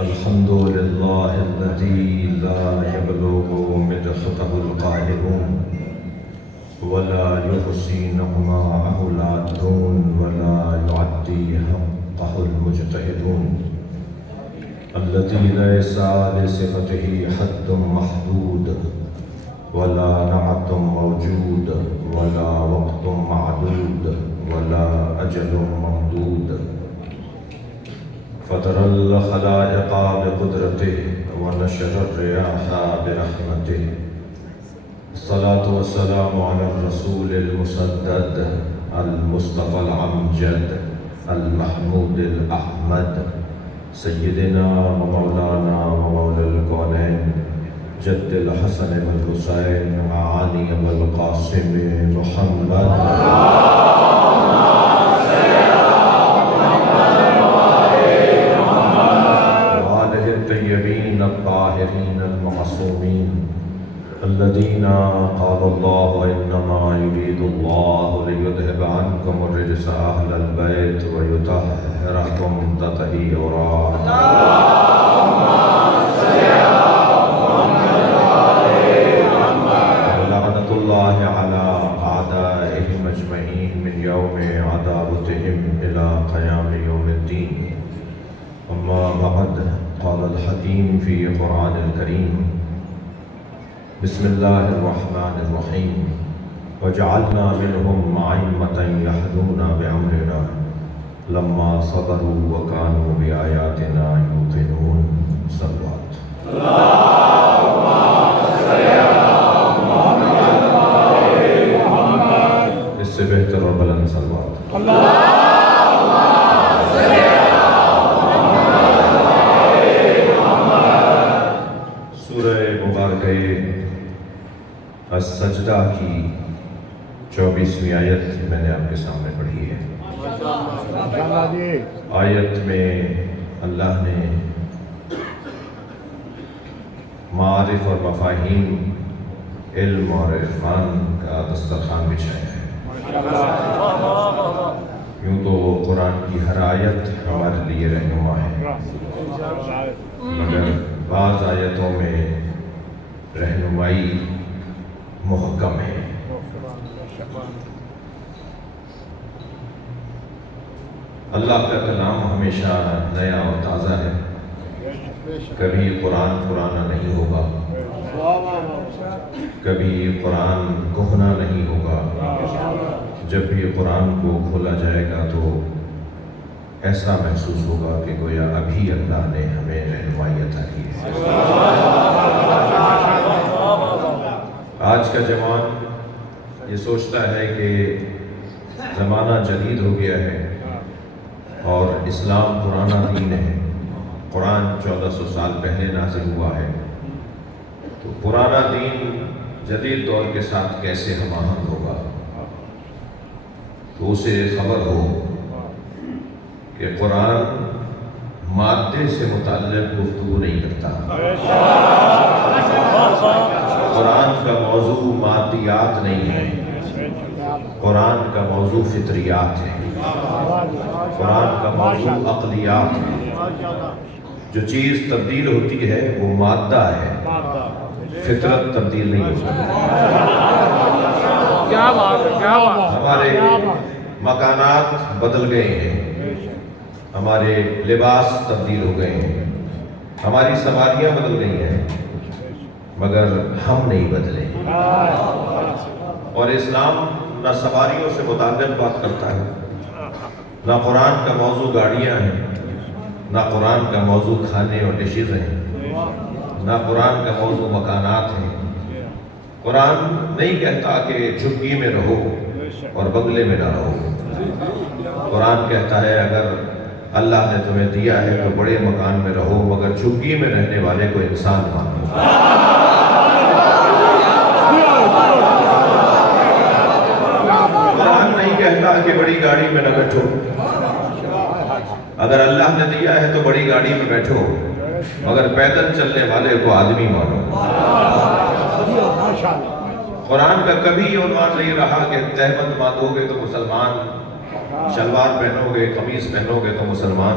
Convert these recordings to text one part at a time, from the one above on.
الحمد لله الذي لا يبلغ مدحته القائلون ولا يحصي نعماءه العادون ولا يعدي حقه المجتهدون الذي ليس لصفته حد محدود ولا نعت موجود ولا وقت معدود ولا أجل ممدود فطر الخلائق بقدرته ونشر الرياح برحمته الصلاة والسلام على الرسول المسدد المصطفى الأمجد المحمود الأحمد سيدنا ومولانا ومولى الكونين جد الحسن والحسين معاني والقاسم محمد وآله الطيبين الطاهرين المعصومين الذين قال الله إنما يريد الله ليذهب عنكم الرجس أهل البيت ويطهركم تطهيرا ولعنة الله على أعدائهم أجمعين من يوم عداوتهم إلى قيام يوم الدين أما بعد قال الحكيم في قرآن الكريم بسم الله الرحمن الرحيم وجعلنا منهم أئمة يهدون بأمرنا لما صبروا وكانوا بآياتنا يوقنون صلوات اس سے بہتر اور بلند صلوات سورہ مبارکہ السجدہ کی 24ویں آیت میں نے آپ کے سامنے پڑھی ہے۔ آیت میں اللہ نے معارف اور مفاہیم علم اور عرفان کا دسترخوان بچھایا ہے۔ یوں تو قرآن کی ہر آیت ہمارے لیے رہنما ہے، مگر بعض آیتوں میں رہنمائی محکم ہے۔ اللہ کا کلام ہمیشہ نیا اور تازہ ہے، کبھی قرآن پرانا نہیں ہوگا، کبھی قرآن کہنا نہیں ہوگا۔ جب بھی قرآن کو کھولا جائے گا تو ایسا محسوس ہوگا کہ گویا ابھی اللہ نے ہمیں رہنمائی عطا کی ہے۔ آج کا جوان یہ سوچتا ہے کہ زمانہ جدید ہو گیا ہے اور اسلام پرانا دین ہے، قرآن 1400 سال پہلے نازل ہوا ہے، تو پرانا دین جدید دور کے ساتھ کیسے ہم آہنگ ہوگا؟ تو اسے خبر ہو کہ قرآن مادے سے متعلق گفتگو نہیں کرتا۔ قرآن کا موضوع مادیات نہیں ہے، قرآن کا موضوع فطریات ہے، قرآن کا موضوع عقلیات ہے۔ جو چیز تبدیل ہوتی ہے وہ مادہ ہے، فطرت تبدیل نہیں ہوتی۔ ہمارے مکانات بدل گئے ہیں، ہمارے لباس تبدیل ہو گئے ہیں، ہماری سواریاں بدل گئی ہیں، مگر ہم نہیں بدلے۔ اور اسلام نہ سواریوں سے متعلق بات کرتا ہے، نہ قرآن کا موضوع گاڑیاں ہیں، نہ قرآن کا موضوع کھانے اور ڈشز ہیں، نہ قرآن کا موضوع مکانات ہیں۔ قرآن نہیں کہتا کہ جھگی میں رہو اور بنگلے میں نہ رہو۔ قرآن کہتا ہے اگر اللہ نے تمہیں دیا ہے تو بڑے مکان میں رہو، مگر جھگی میں رہنے والے کو انسان مانو۔ قرآن نہیں کہتا کہ بڑی گاڑی میں نہ بیٹھو، اگر اللہ نے دیا ہے تو بڑی گاڑی میں بیٹھو، مگر پیدل چلنے والے کو آدمی مانو۔ قرآن کا کبھی عنوان نہیں رہا کہ تہمت باندھو گے تو مسلمان، شلوار پہنو گے، قمیص پہنو گے تو مسلمان۔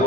2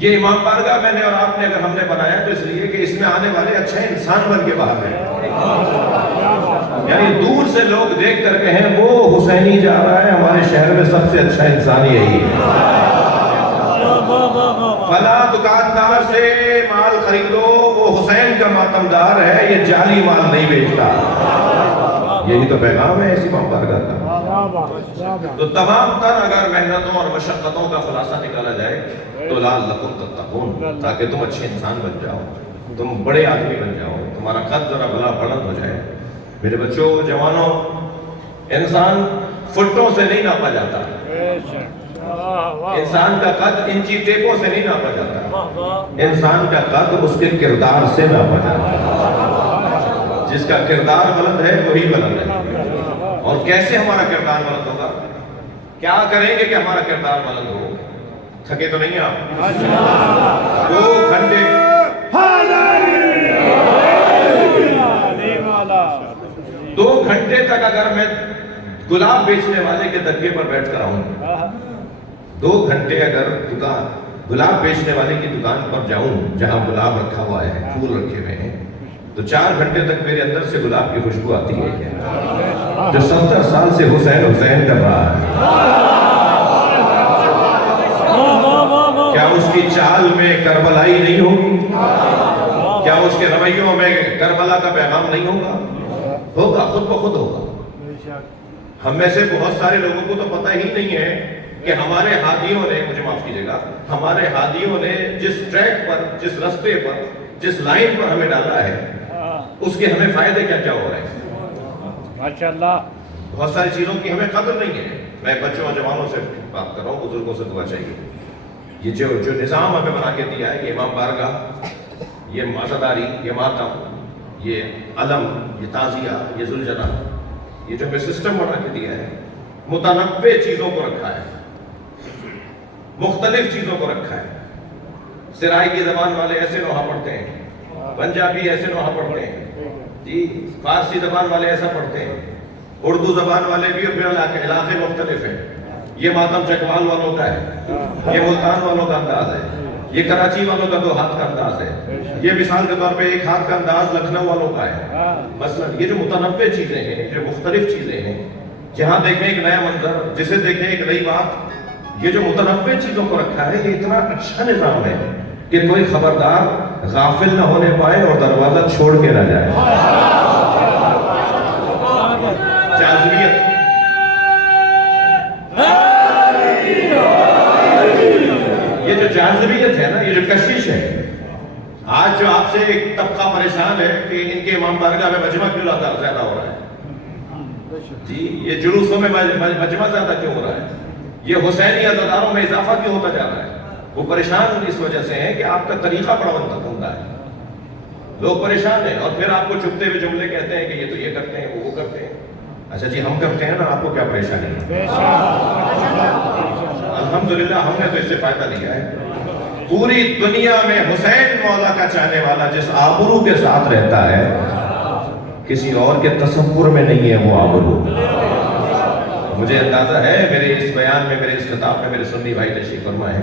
یہ امام بارگاہ میں نے اور آپ نے اگر ہم نے بنایا تو اس لیے کہ اس میں آنے والے اچھے انسان بن کے باہر ہیں، یعنی دور سے لوگ دیکھ کر کہیں وہ حسینی جا رہا ہے، ہمارے شہر میں سب سے اچھا انسان یہی ہے۔ فلاں دکاندار سے مال خریدو، وہ حسین کا ماتمدار ہے، یہ جعلی مال نہیں بیچتا۔ یہی تو پیغام ہے اسی امام بارگاہ کا۔ تو تمام تر اگر محنتوں اور مشقتوں کا خلاصہ نکالا جائے تو لعلکم تتقون، تاکہ تم اچھے انسان بن جاؤ، تم بڑے آدمی بن جاؤ، تمہارا قد ذرا بلا بلند ہو جائے۔ میرے بچوں، جوانوں، انسان فٹوں سے نہیں ناپا جاتا، انسان کا قد انچی ٹیپوں سے نہیں ناپا جاتا، انسان کا قد اس کے کردار سے ناپا جاتا ہے۔ جس کا کردار بلند ہے وہی بلند ہے۔ اور کیسے ہمارا کردار بلند ہوگا؟ کیا کریں گے کہ ہمارا کردار بلند ہو؟ تھکے تو نہیں آپ؟ 2 گھنٹے تک اگر میں گلاب بیچنے والے کے دکے پر بیٹھ کر آؤں، 2 گھنٹے اگر گلاب بیچنے والے کی دکان پر جاؤں جہاں گلاب رکھا ہوا ہے، پھول رکھے ہوئے ہیں، تو 4 گھنٹے تک میرے اندر سے گلاب کی خوشبو آتی ہے جو 70 سال سے حسین حسین کر رہا ہے۔ کیا اس کی چال میں کربلائی نہیں ہوگی؟ کیا اس کے رویوں میں کربلا کا پیغام نہیں ہوگا؟ ہوگا، خود بخود ہوگا۔ ہم میں سے بہت سارے لوگوں کو تو پتہ ہی نہیں ہے کہ ہمارے ہادیوں نے، مجھے معاف کیجیے گا، ہمارے ہادیوں نے جس ٹریک پر، جس رستے پر، جس لائن پر ہمیں ڈالا ہے، اس کے ہمیں فائدے کیا کیا ہو رہے ہیں۔ ماشاءاللہ، بہت ساری چیزوں کی ہمیں قدر نہیں ہے۔ میں بچوں اور جوانوں سے بات کر رہا ہوں، بزرگوں سے دعا چاہیے۔ یہ جو نظام ہمیں بنا کے دیا ہے، یہ امام بارگاہ، یہ عزاداری، یہ ماتم، یہ علم، یہ تعزیہ، یہ ذوالجلالہ، یہ جو ہمیں سسٹم بنا کے دیا ہے، متنوع چیزوں کو رکھا ہے، مختلف چیزوں کو رکھا ہے۔ سرائی کی زبان والے ایسے لوہا پڑھتے ہیں، پنجابی ایسے لوہا پڑھتے ہیں، جی فارسی زبان والے ایسا پڑھتے ہیں، اردو زبان والے بھی اور پھر علاقے مختلف ہیں۔ یہ ماتم چکوال والوں کا ہے، یہ ملتان والوں کا انداز ہے، یہ کراچی والوں کا 2 ہاتھ کا انداز ہے، یہ مثال کے طور پہ 1 ہاتھ کا انداز لکھنؤ والوں کا ہے۔ مثلا یہ جو متنوع چیزیں ہیں، جو مختلف چیزیں ہیں، جہاں دیکھیں ایک نیا منظر، جسے دیکھیں ایک نئی بات، یہ جو متنوع چیزوں کو رکھا ہے، یہ اتنا اچھا نظام ہے کہ کوئی خبردار غافل نہ ہونے پائے اور دروازہ چھوڑ کے نہ جائے۔ جاذبیت، یہ جو جاذبیت ہے نا، یہ جو کشش ہے، آج جو آپ سے ایک طبقہ پریشان ہے کہ ان کے امام بارگاہ میں مجمع کیوں زیادہ ہو رہا ہے، جی یہ جلوسوں میں مجمع زیادہ کیوں ہو رہا ہے، یہ حسینی عزاداروں میں اضافہ کیوں ہوتا جا رہا ہے، وہ پریشان اس وجہ سے ہیں کہ آپ کا طریقہ بڑا عمدہ ہے۔ لوگ پریشان ہیں اور پھر آپ کو چھپتے ہوئے جملے کہتے ہیں کہ یہ تو یہ کرتے ہیں، وہ کرتے ہیں۔ اچھا جی، ہم کرتے ہیں نا، آپ کو کیا پریشانی ہے؟ الحمدللہ ہم نے تو اس سے فائدہ لیا ہے۔ پوری دنیا میں حسین مولا کا چاہنے والا جس آبرو کے ساتھ رہتا ہے، کسی اور کے تصور میں نہیں ہے وہ آبرو۔ مجھے اندازہ ہے میرے اس بیان میں، میرے اس خطاب میں میرے سنی بھائی تشریف فرما ہے،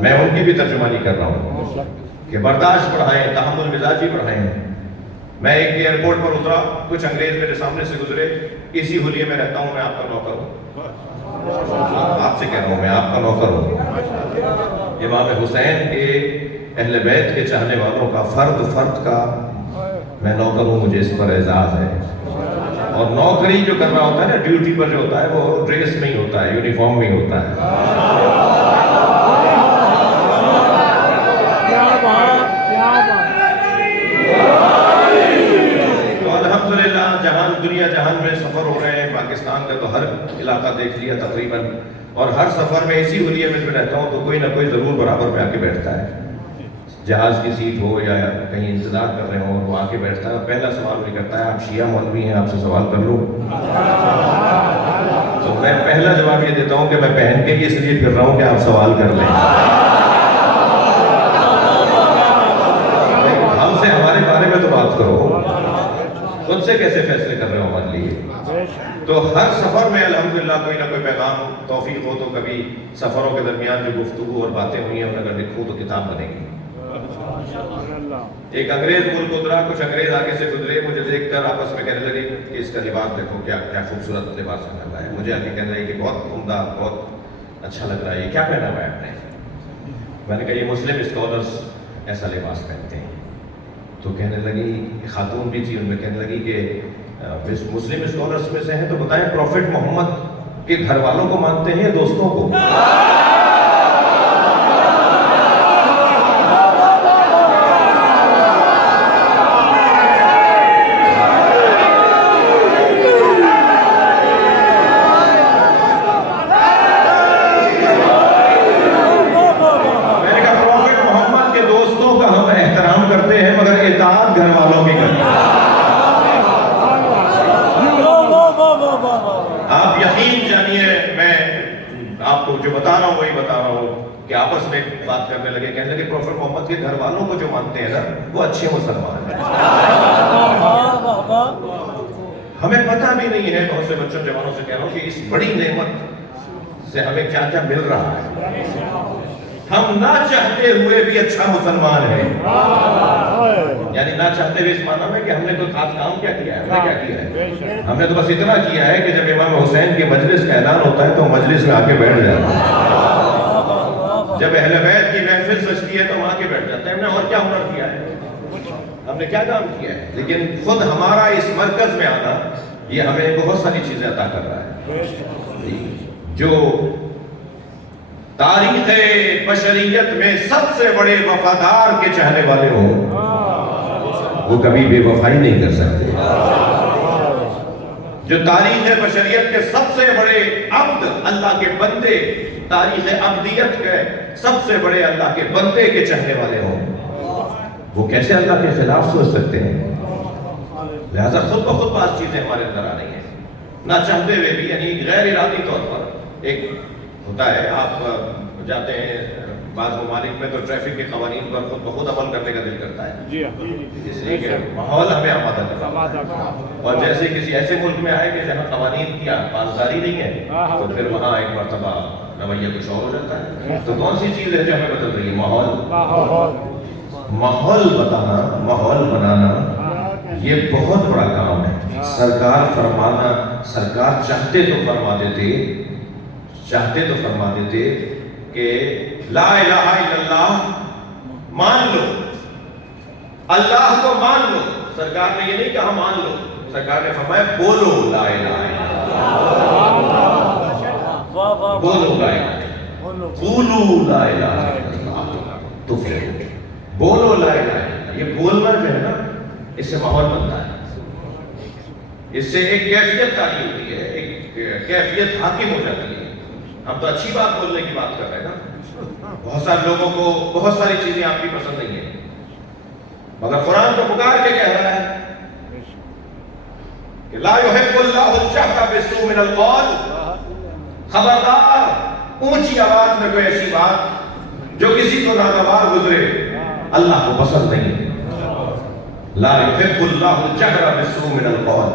میں ان کی بھی ترجمانی کر رہا ہوں کہ برداشت بڑھائیں، تحمل مزاجی بڑھائیں۔ میں ایک ایئرپورٹ پر اترا، کچھ انگریز میرے سامنے سے گزرے، اسی حلیے میں رہتا ہوں، میں آپ کا نوکر ہوں، آپ سے کہہ رہا ہوں میں آپ کا نوکر ہوں۔ امام حسین کے اہل بیت کے چاہنے والوں کا فرد کا میں نوکر ہوں، مجھے اس پر اعزاز ہے۔ اور نوکری جو کر رہا ہوتا ہے نا، ڈیوٹی پر جو ہوتا ہے، وہ ڈریس میں ہی ہوتا ہے، یونیفارم میں ہی ہوتا ہے۔ دنیا جہان میں سفر ہو رہے ہیں، پاکستان کا تو ہر علاقہ دیکھ لیا تقریباً، اور ہر سفر میں اسی حلیے میں رہتا ہوں تو کوئی نہ کوئی ضرور برابر میں آ کے بیٹھتا ہے۔ جہاز کی سیٹ ہو یا کہیں انتظار کر رہے ہوں، وہ آ کے بیٹھتا ہے، پہلا سوال بھی کرتا ہے، آپ شیعہ مولوی ہیں، آپ سے سوال کر لوں؟ تو میں پہلا جواب یہ دیتا ہوں کہ میں پہن کے ہی اس لیے پھر رہا ہوں کہ آپ سوال کر لیں۔ ہم سے ہمارے بارے میں تو بات کرو، خود سے کیسے فیصلے کر رہے ہو ہمارے لیے؟ تو ہر سفر میں الحمدللہ کوئی نہ کوئی پیغام توفیق ہو تو کبھی سفروں کے درمیان جو گفتگو اور باتیں ہوئی ہیں اگر لکھوں تو کتاب بنے گی. ایک انگریز ملک اترا, کچھ انگریز آگے سے گزرے, مجھے دیکھ کر آپس میں کہنے لگے کہ اس کا لباس دیکھو کیا کیا خوبصورت لباس پہنا ہوا ہے. مجھے آگے کہنے لگے کہ بہت عمدہ, بہت اچھا لگ رہا ہے, یہ کیا پہنا ہوا ہے آپ نے؟ میں نے کہا یہ مسلم اسکالرس ایسا لباس پہنتے ہیں. تو کہنے لگی, خاتون بھی تھی, ان میں کہنے لگی کہ مسلم اسکالرس میں سے ہیں تو بتائیں پروفٹ محمد کے گھر والوں کو مانتے ہیں یا دوستوں کو؟ آپ یقین جانیے, میں آپ کو جو بتا رہا ہوں وہی بتا رہا ہوں کہ آپس میں بات کرنے لگے, کہنے لگے پروفٹ محمد کے گھر والوں کو جو مانتے ہیں نا وہ اچھے مسلمان ہیں. ہمیں پتہ بھی نہیں ہے, بہت سے بچوں جوانوں سے کہہ رہا ہوں کہ اس بڑی نعمت سے ہمیں کیا کیا مل رہا ہے. ہم نہ چاہتے ہوئے بھی اچھا مسلمان ہیں, یعنی نہ چاہتے ہوئے اس معنی میں کہ ہم نے کوئی خاص کام کیا کیا ہے, ہم نے کیا کیا ہے, ہم نے تو بس اتنا کیا ہے کہ جب امام حسین کی مجلس کا اعلان ہوتا ہے تو مجلس میں آ کے بیٹھ جاتے ہیں. جب اہل بیت کی محفل سجتی ہے تو وہاں کے بیٹھ جاتے ہیں. ہم نے اور کیا ہنر کیا ہے, ہم نے کیا کام کیا ہے, لیکن خود ہمارا اس مرکز میں آنا یہ ہمیں بہت ساری چیزیں عطا کر رہا ہے. جو تاریخ بشریت میں سب سے بڑے وفادار کے چاہنے والے ہوں وہ کبھی بے وفائی نہیں کر سکتے. جو تاریخ بشریت کے سب سے بڑے عبد, اللہ کے بندے, تاریخ عبدیت کے سب سے بڑے اللہ کے بندے کے چاہنے والے ہوں وہ کیسے اللہ کے خلاف سوچ سکتے ہیں؟ لہذا خود بخود بعض چیزیں ہمارے اندر آ رہی ہیں نہ چاہتے ہوئے بھی, یعنی غیر ارادی طور پر. ایک ہوتا ہے, آپ جاتے ہیں بعض ممالک میں تو ٹریفک کے قوانین پر خود بخود عمل کرنے کا دل کرتا ہے, اس لیے کہ ماحول ہمیں آمادہ کرتا ہے. اور جیسے کسی ایسے ملک میں آئے کہ جہاں قوانین کی پاسداری نہیں ہے تو پھر وہاں ایک مرتبہ رویہ کچھ اور ہو جاتا ہے. تو کون سی چیز ہے جو ہمیں بدل رہی ہے؟ ماحول. ماحول بتانا, ماحول بنانا یہ بہت بڑا کام ہے. سرکار فرمانا, سرکار چاہتے تو فرما دیتے کہ لا الہ الا اللہ مان لو, اللہ کو مان لو. سرکار نے یہ نہیں کہا مان لو, سرکار نے فرمایا بولو لا الہ الا اللہ, بولو لا الہ الا اللہ, قولوا لا الہ الا اللہ تفلحوا, بولو لا الہ الا اللہ. یہ بولنا جو ہے نا اس سے ماحول بنتا ہے, اس سے ایک کیفیت تاری ہوتی ہے, ایک کیفیت حاکم ہو جاتی ہے. ہم تو اچھی بات بولنے کی بات کر رہے ہیں نا, بہت سارے لوگوں کو بہت ساری چیزیں آپ کی پسند نہیں ہیں, مگر قرآن تو پکار کے کہہ رہا ہے کہ لا يحب اللہ الجہر بالسوء من القول. خبردار اونچی آواز میں کوئی ایسی بات جو کسی کو ناگوار گزرے اللہ کو پسند نہیں. لا يحب اللہ الجہر بالسوء من القول,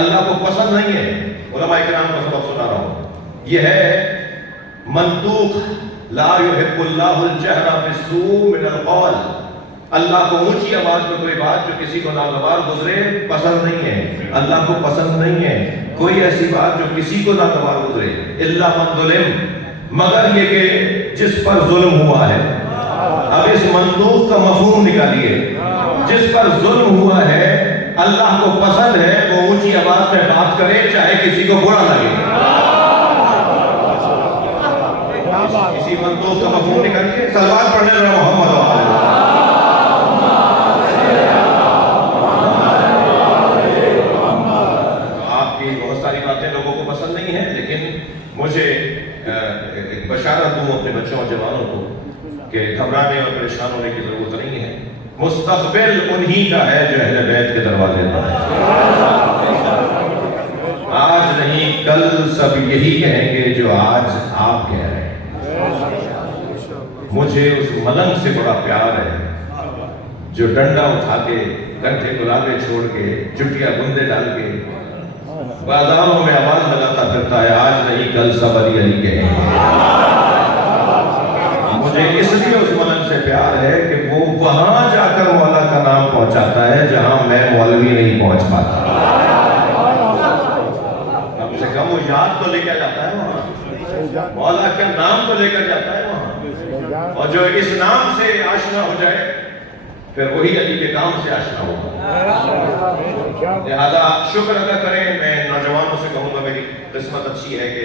اللہ کو پسند نہیں ہے. علماء کرام کا سبق سنا رہا ہوں, یہ ہے منطوق لا يحب اللہ الجہر بالسوء من القول. اللہ کو اونچی آواز میں کوئی بات جو کسی کو ناگوار گزرے پسند نہیں ہے. اللہ کو پسند نہیں ہے کوئی ایسی بات جو کسی کو ناگوار گزرے. الا من ظلم, مگر یہ کہ جس پر ظلم ہوا ہے. اب اس منطوق کا مفہوم نکالیے, جس پر ظلم ہوا ہے اللہ کو پسند ہے وہ اونچی آواز میں بات کرے چاہے کسی کو برا لگے. اسی منطوق کا مفہوم نکالیے, صلوات پڑھنے والا محمد آپ کی بہت ساری باتیں لوگوں کو پسند نہیں ہیں, لیکن مجھے ایک بشارت دوں اپنے بچوں اور جوانوں کو کہ گھبرانے اور پریشان ہونے کی ضرورت نہیں ہے. مستقبل انہی کا ہے جو اہل بیت کے دروازے پر ہے. آج نہیں کل سب یہی کہیں گے جو آج آپ کہہ رہے ہیں. مجھے اس ملنگ سے بڑا پیار ہے جو ڈنڈا اٹھا کے کنٹھے گلابے چھوڑ کے چٹیا گندے ڈال کے بازاروں میں آواز لگاتا پھرتا ہے آج نہیں کل سب علی علی کہیں گے۔ مجھے اس لیے اس ملک سے پیار ہے کہ وہ وہاں جا کر مولا کا نام پہنچاتا ہے جہاں میں مولوی نہیں پہنچ پاتا۔ کم سے کم وہ یاد تو لے کر جاتا ہے وہاں، مولا کا نام تو لے کر جاتا ہے وہاں، اور جو اس نام سے آشنا ہو جائے پھر وہی علی کے کام سے آشنا ہوگا۔ لہذا شکر ادا کریں۔ میں نوجوانوں سے کہوں گا میری قسمت اچھی ہے کہ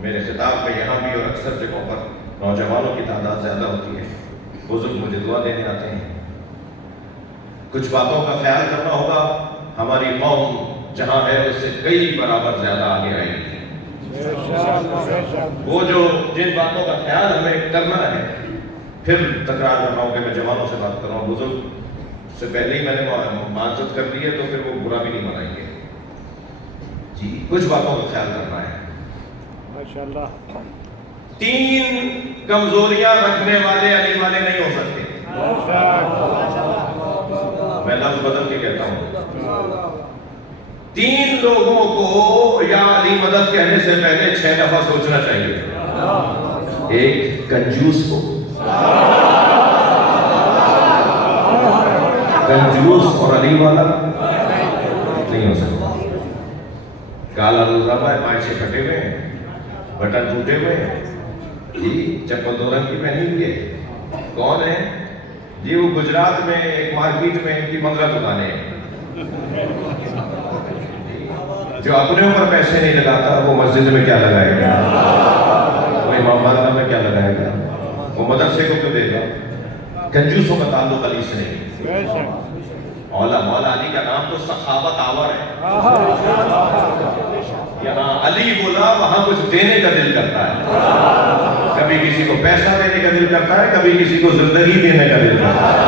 میرے خطاب میں یہاں بھی اور اکثر جگہوں پر نوجوانوں کی تعداد زیادہ ہوتی ہے۔ بزرگ مجھے دعا دینے آتے ہیں۔ کچھ باتوں کا خیال کرنا ہوگا، ہماری قوم جہاں ہے اس سے کئی برابر زیادہ آگے آئے گی۔ وہ جو جن باتوں کا خیال ہمیں کرنا ہے، پھر تکرار کر رہا ہوں کہ میں جوانوں سے بات کر رہا ہوں، بزرگ سے پہلے ہی میں نے معذرت کر دی ہے تو پھر وہ برا بھی نہیں منائیں گے۔ جی کچھ باتوں کا خیال کرنا ہے۔ ماشاءاللہ 3 کمزوریاں رکھنے والے علی والے نہیں ہو سکتے۔ میں لفظ بدل کے کہتا ہوں، 3 لوگوں کو یا علی مدد کہنے سے پہلے 6 دفعہ سوچنا چاہیے۔ ایک کنجوس کو، کنجوس اور علی والا نہیں ہو سکتا۔ کالا روزہ ہے، پائچے کٹے ہوئے ہیں، بٹن ٹوٹے ہوئے ہیں، جی چپل 2 رنگ کی پہنی ہوئی ہے۔ کون ہے جی؟ وہ گجرات میں ایک مارکیٹ میں ان کی منگل دکانیں ہیں۔ جو اپنے اوپر پیسے نہیں لگاتا وہ مسجد میں کیا لگائے گا، وہ امام بارگاہ میں کیا لگائے گا، وہ مدرسے کو کیوں دے گا؟ کنجوسوں کا تعلق علی سے نہیں۔ مولا علی کا نام تو سخاوت آور ہے۔ یہاں علی بولا وہاں کچھ دینے کا دل کرتا ہے، کبھی کسی کو پیسہ دینے کا دل کرتا ہے، کبھی کسی کو زندگی دینے کا دل کرتا ہے۔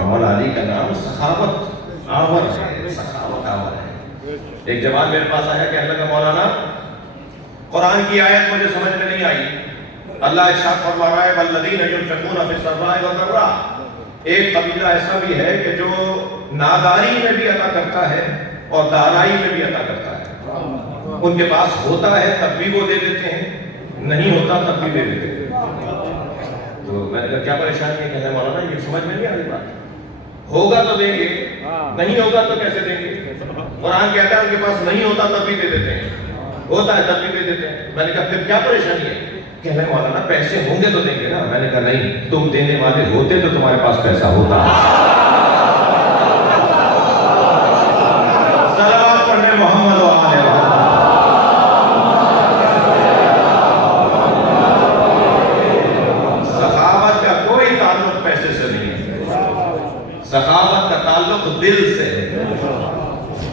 مولا علی کا نام سخاوت آور ہے، سخاوت آور ہے۔ ایک جوان میرے پاس آیا کہنے لگا مولانا قرآن کی آیت مجھے سمجھ میں نہیں آئی، اللہ ارشاد فرما رہا ہے والذین ينفقون فی السراء والضراء۔ ایک قبیلہ ایسا بھی ہے کہ جو ناداری میں بھی عطا کرتا ہے اور دارائی میں بھی عطا کرتا ہے۔ ان کے پاس ہوتا ہے تب بھی وہ دے دیتے ہیں، نہیں ہوتا تب بھی دے دیتے ہیں۔ تو میں نے کہا کیا پریشانی ہے؟ کہنے مولانا یہ سمجھ میں نہیں آ رہی بات، ہوگا تو دیں گے، نہیں ہوگا تو کیسے دیں گے؟ قرآن کہتا ہے ان کے پاس نہیں ہوتا تب بھی دے دیتے ہیں، ہوتا ہے تب بھی دے دیتے ہیں۔ میں نے کہا پھر کیا پریشانی ہے؟ کہنے مولانا پیسے ہوں گے تو دیں گے نا۔ میں نے کہا نہیں، تم دینے والے ہوتے تو تمہارے پاس پیسہ ہوتا۔ صلوات پڑھنے محمد و آلہ محمد۔ سخاوت کا کوئی تعلق پیسے سے نہیں ہے، سخاوت کا تعلق دل سے ہے،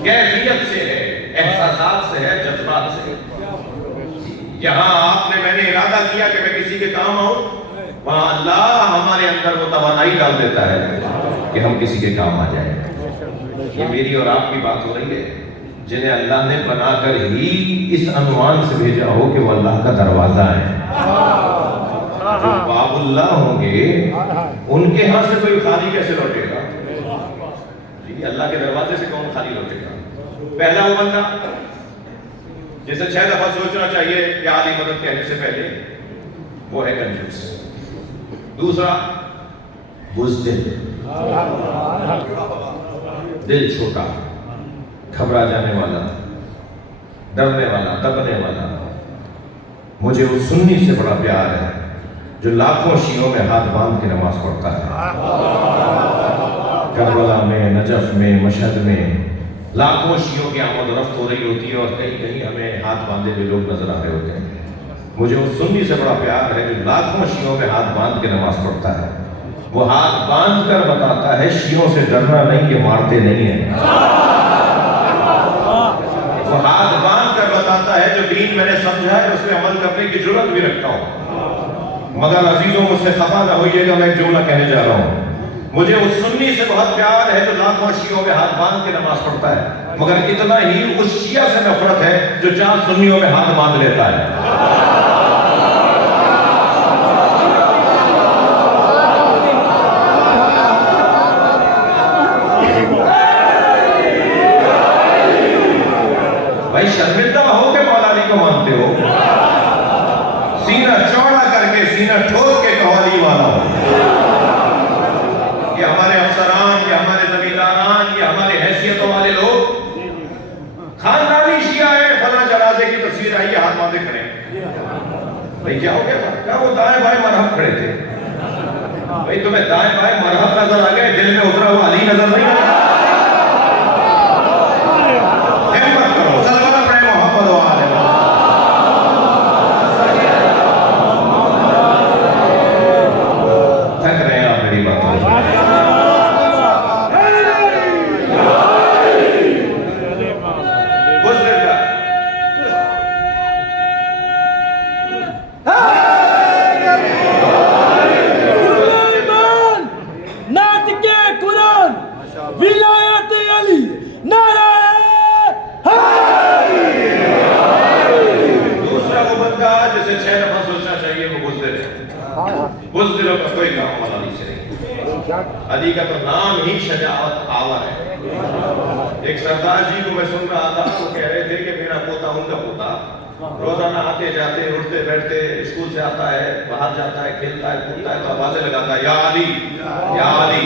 کیفیت سے ہے، احساسات سے ہے، جذبات سے ہے۔ یہاں آپ نے میں نے ارادہ کیا کہ میں کسی کے کام آؤں، وہاں اللہ ہمارے اندر وہ توانائی ڈال دیتا ہے کہ ہم کسی کے کام آ جائیں۔ یہ میری اور آپ کی بات ہو رہی ہے جنہیں اللہ نے بنا کر ہی اس عنوان سے بھیجا ہو کہ وہ اللہ کا دروازہ ہے۔ جو باب اللہ ہوں گے ان کے ہاں سے کوئی خالی کیسے لوٹے گا؟ جی اللہ کے دروازے سے کون خالی لوٹے گا؟ پہلا وہ بندہ جسے 6 دفعہ سوچنا چاہیے یا علی مدد کہنے سے پہلے، وہ ہے کنجوس۔ دوسرا بزدل، دل چھوٹا، گھبرا جانے والا، ڈرنے والا، دبنے والا۔ مجھے اس سنی سے بڑا پیار ہے جو لاکھوں شیعوں میں ہاتھ باندھ کے نماز پڑھتا ہے۔ کربلا میں، نجف میں، مشہد میں لاکھوں شیعوں کی آمد و رفت ہو رہی ہوتی ہے اور کہیں کہیں ہمیں ہاتھ باندھے ہوئے لوگ نظر آ رہے ہوتے ہیں۔ مجھے اس سنی سے بڑا پیار ہے جو لاکھوں شیعوں میں ہاتھ باندھ کے نماز پڑھتا ہے۔ وہ ہاتھ باندھ کر بتاتا ہے شیعوں سے ڈرنا نہیں، یہ مارتے نہیں ہیں۔ وہ ہاتھ باندھ کر بتاتا ہے جو دین میں نے سمجھا ہے اس میں عمل کرنے کی ضرورت بھی رکھتا ہوں۔ مگر عزیزوں مجھ سے خفا نہ ہوئیے گا، میں ایک جملہ کہنے جا رہا ہوں۔ مجھے اس سنی سے بہت پیار ہے جو لاکھوں شیعوں میں ہاتھ باندھ کے نماز پڑھتا ہے، مگر اتنا ہی اس شیعہ سے نفرت ہے جو 4 سنیوں میں ہاتھ باندھ لیتا ہے۔ بھائی تمہیں دائیں بائیں مرحب نظر آ گئے, دل میں اترا ہوا علی نظر نہیں آ رہا؟ ہمت کرو, سلوات پڑھیں محمد و آل محمد. تھک رہے ہیں آپ میری باتوں سے؟ بزدلوں کا کوئی کام والا نہیں چاہیے. علی کا تو نام ہی شجاعت آور ہے. ایک سردار جی کو میں سن رہا تھا, وہ کہہ رہے تھے کہ میرا پوتا, ان کا پوتا روزانہ آتے جاتے اٹھتے بیٹھتے اسکول سے آتا ہے, باہر جاتا ہے, کھیلتا ہے, کودتا ہے, تو آوازیں لگاتا ہے یا علی یا علی.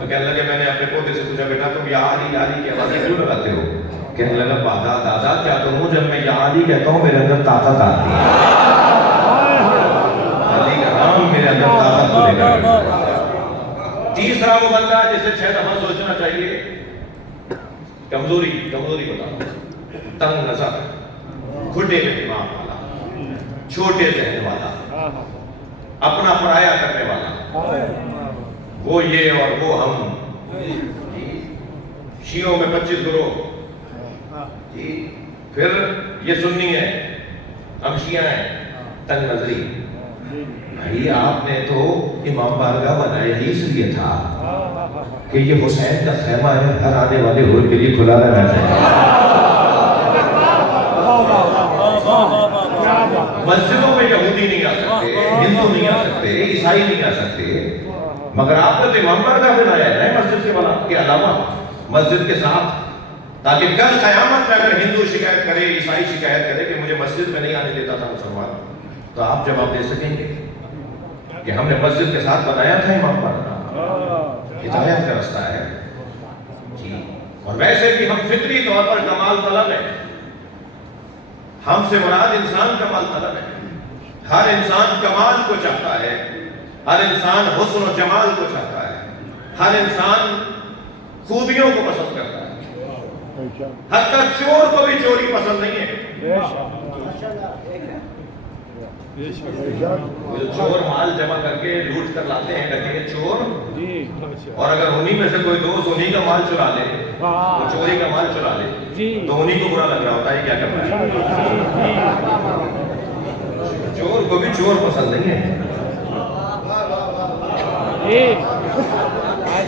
تو کہنے لگے, میں نے اپنے پوتے سے پوچھا بیٹا تم یا علی یا علی کی آوازیں کیوں لگاتے ہو؟ کہنے لگا دادا کیا تم جب میں یا علی کہتا ہوں میرے اندر طاقت آتی ہے, میرے اندر طاقت کو لے کر. تیسرا وہ بندہ جسے 6 دفعہ سوچنا چاہیے, کمزوری بتا, تنگ نظر, کھٹے میں دماغ والا, چھوٹے ذہن والا, اپنا پرایا کرنے والا. وہ یہ اور وہ ہم, شیعوں میں 25 گروہ, پھر یہ سنی ہے, ہم شیعہ ہیں. تنگ نظری. بھائی آپ نے تو امام بارگاہ بنایا ہی اس لیے تھا کہ یہ حسین کا خیمہ ہے, ہر آنے والے ہور کے لیے کھلا رہنا چاہیے. مسجدوں میں یہودی نہیں آ سکتے, ہندو نہیں آ سکتے, عیسائی نہیں آ سکتے, مگر آپ نے تو امام بارگاہ بنایا ہے نئے مسجد کے علاوہ, مسجد کے ساتھ, تاکہ کل قیامت میں اگر ہندو شکایت کرے, عیسائی شکایت کرے کہ مجھے مسجد میں نہیں آنے دیتا تھا مسلمان, تو آپ جواب دے سکیں گے کہ ہم نے مسجد کے ساتھ بنایا تھا امام بارگاہ. ہدایت کا رستہ ہے جی. اور ویسے بھی ہم فطری طور پر کمال طلب ہیں. ہم سے مراد انسان کمال طلب ہے. ہر انسان کمال کو چاہتا ہے, ہر انسان حسن و جمال کو چاہتا ہے, ہر انسان خوبیوں کو پسند کرتا ہے. حتی چور کو بھی چوری پسند نہیں ہے. چور مال جمع کر کے لوٹ کر لاتے ہیں ڈکے چور, اور اگر انہی میں سے کوئی دوست انہی کا مال چرا لے, وہ چوری کا مال چرا لے, تو انہی کو برا لگ رہا ہوتا ہے کیا کرنا ہے. چور کو بھی چور پسند نہیں ہے.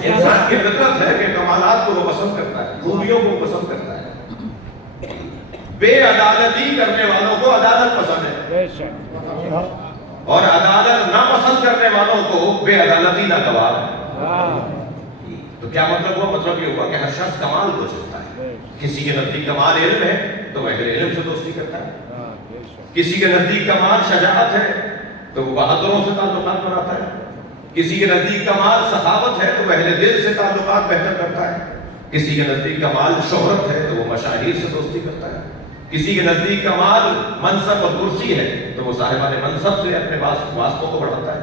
انسان کی فطرت ہے کہ کمالات کو وہ پسند کرتا ہے, خوبیوں کو پسند کرتا ہے. بے عدالتی کرنے والوں کو عدالت پسند ہے, اور عدالت نہ پسند کرنے والوں کو بے عدالتی ناگوار ہے. تو کیا مطلب ہوا؟ مطلب یہ ہوا کہ ہر شخص کمال کو چاہتا ہے. کسی کے نزدیک کمال علم ہے تو وہ اہل علم سے دوستی کرتا ہے, کسی کے نزدیک کمال شجاعت ہے تو وہ بہادروں سے تعلقات بناتا ہے, کسی کے نزدیک کمال سخاوت ہے تو وہ اہل دل سے تعلقات بہتر کرتا ہے, کسی کے نزدیک کمال شہرت ہے تو وہ مشاہیر سے دوستی کرتا ہے, کسی کے نزدیک کمال منصب اور کرسی ہے تو وہ صاحبان منصب سے اپنے واسطوں کو بڑھاتا ہے,